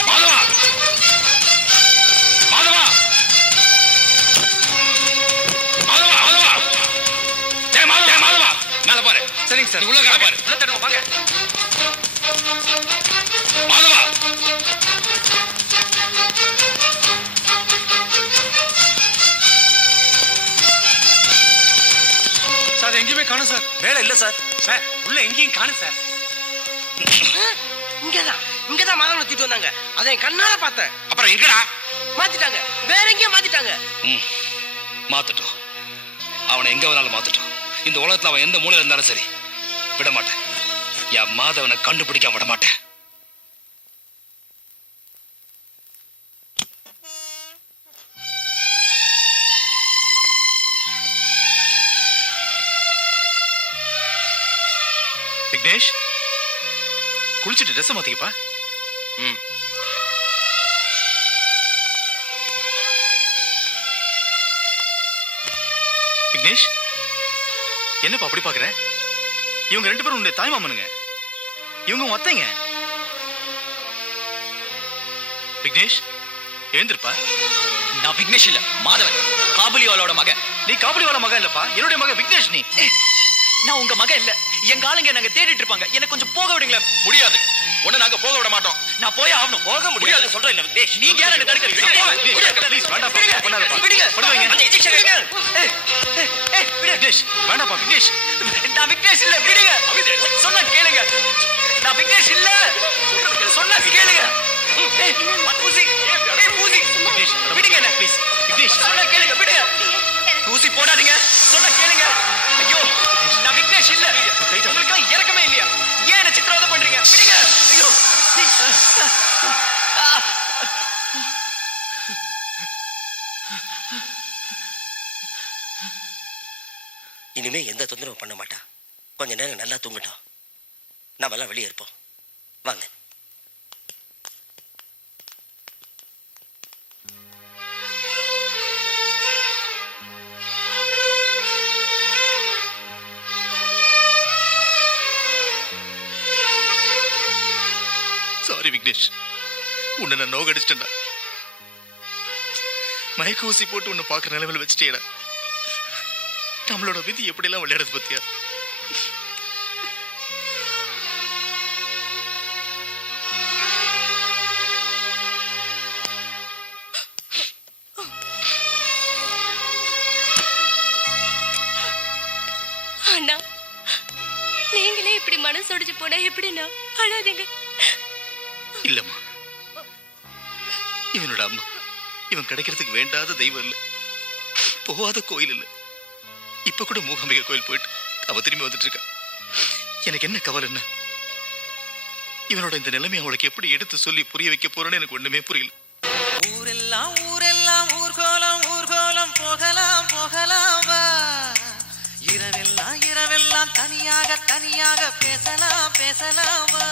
மாதவா மாதவா மாதவா மாதவா டேய் மாதவா மாதவா மேல பாரு. சரிங்க சார். நீ உள்ள கால பாரு. உள்ள தடுங்க வாங்க. மாதவா சார் எங்கேயுமே காணும் சார். வேலை இல்ல சார். சார் உள்ள எங்கேயும் காணும் சார். இங்கதான் மாதவனை தூக்கிட்டு வந்தாங்க. அதை என் கண்ணால பார்த்தேன். அப்புறம் எங்கடா? மாத்திட்டாங்க. வேற எங்கேயும் மாத்திட்டாங்க. மாத்துட்டோம். அவனை எங்க வேணாலும் மாத்துட்டோம். இந்த உலகத்துல அவன் எந்த மூலையில இருந்தாலும் சரி விட மாட்டேன். என் மாதவனை கண்டுபிடிக்க விட மாட்டேன். விக்னேஷ், குளிச்சுட்டு ட்ரெஸ் மாத்திக்கப்பா. விக்னேஷ், என்னப்பா அப்படி பாக்குற? இவங்க ரெண்டு பேரும் உன்னுடைய தாய்மாமனுங்க. இவங்க மொத்தங்க. விக்னேஷ் எழுந்திருப்பா. நான் விக்னேஷ் இல்ல, மாதவன், காபுலிவாலோட மகன். நீ காபுலிவாலா மகன் இல்லப்பா, என்னுடைய மகன் விக்னேஷ். நீ நான் உங்க மகன் இல்ல. எங்க ஆளுங்க நாங்க தேடிட்டு இருப்பாங்க. எனக்கு கொஞ்சம் போக விடுங்களேன். முடியாது. உன்னை நாங்க போக விட மாட்டோம். நான் போய் ஆகணும். போக முடியாது சொல்றேன். இல்ல விக்னேஷ், நீங்க யார என்ன தடுக்கிறீங்க? ப்ளீஸ் வேண்டாப்பா. பண்ணாதப்பா. விடுங்க. அந்த இன்ஜெக்ஷன் விடுங்க. விக்னேஷ் வேண்டாப்பா. விக்னேஷ், நான் விக்னேஷ் இல்ல. விடுங்க. சொன்னா கேளுங்க. நான் விக்னேஷ் இல்ல. சொன்னா கேளுங்க. பூசி பூசி விடுங்க. ப்ளீஸ் விக்னேஷ், சொன்னா கேளுங்க. விடுங்க. ஊசி போடாதீங்க. சொன்னா கேளுங்க. ஐயோ, நான் விக்னேஷ் இல்ல. உங்களுக்கு இறக்கமே இல்லையா? ஏன் என்ன சித்திரவதை பண்றீங்க? விடுங்க. ஐயோ இனிமே எந்த தொந்தரவும் பண்ண மாட்டா. கொஞ்ச நேரம் நல்லா தூங்கட்டும். நாம எல்லாம் வெளியே இருப்போம். வாங்க. சாரி விக்னேஷ், உன்னை நான் நோகடிச்சிட்டேன்டா. மயக்க ஊசி போட்டு உன்னை பார்க்குற நிலைமையில வச்சுட்டேடா. நம்மளோட விதி எப்படிலாம் விளையாடுது பத்தியா? அண்ணா, நீங்களே இப்படி மனசொடிச்சு போனா எப்படின்னா? அழாதீங்க. இல்லம்மா, இவனோட அம்மா இவன் கிடைக்கிறதுக்கு வேண்டாத தெய்வம் இல்ல, போகாத கோயில் இல்ல. இப்ப கூட மூகாம்பிகை கோயில் போயிட்டு அவ திரும்பி வந்துட்டு இருக்கா. எனக்கு என்ன கவலைன்னா, இவனோட இந்த நிலைமை அவளுக்கு எப்படி எடுத்து சொல்லி புரிய வைக்க போறேன்னு எனக்கு ஒண்ணுமே புரியல. ஊரெல்லாம் ஊரெல்லாம் ஊர்கோலம் ஊர்கோலம் போகலாம் போகலாம் வா. இரவெல்லாம் இரவெல்லாம் தனியாக தனியாக பேசலாம் பேசலாம் வா.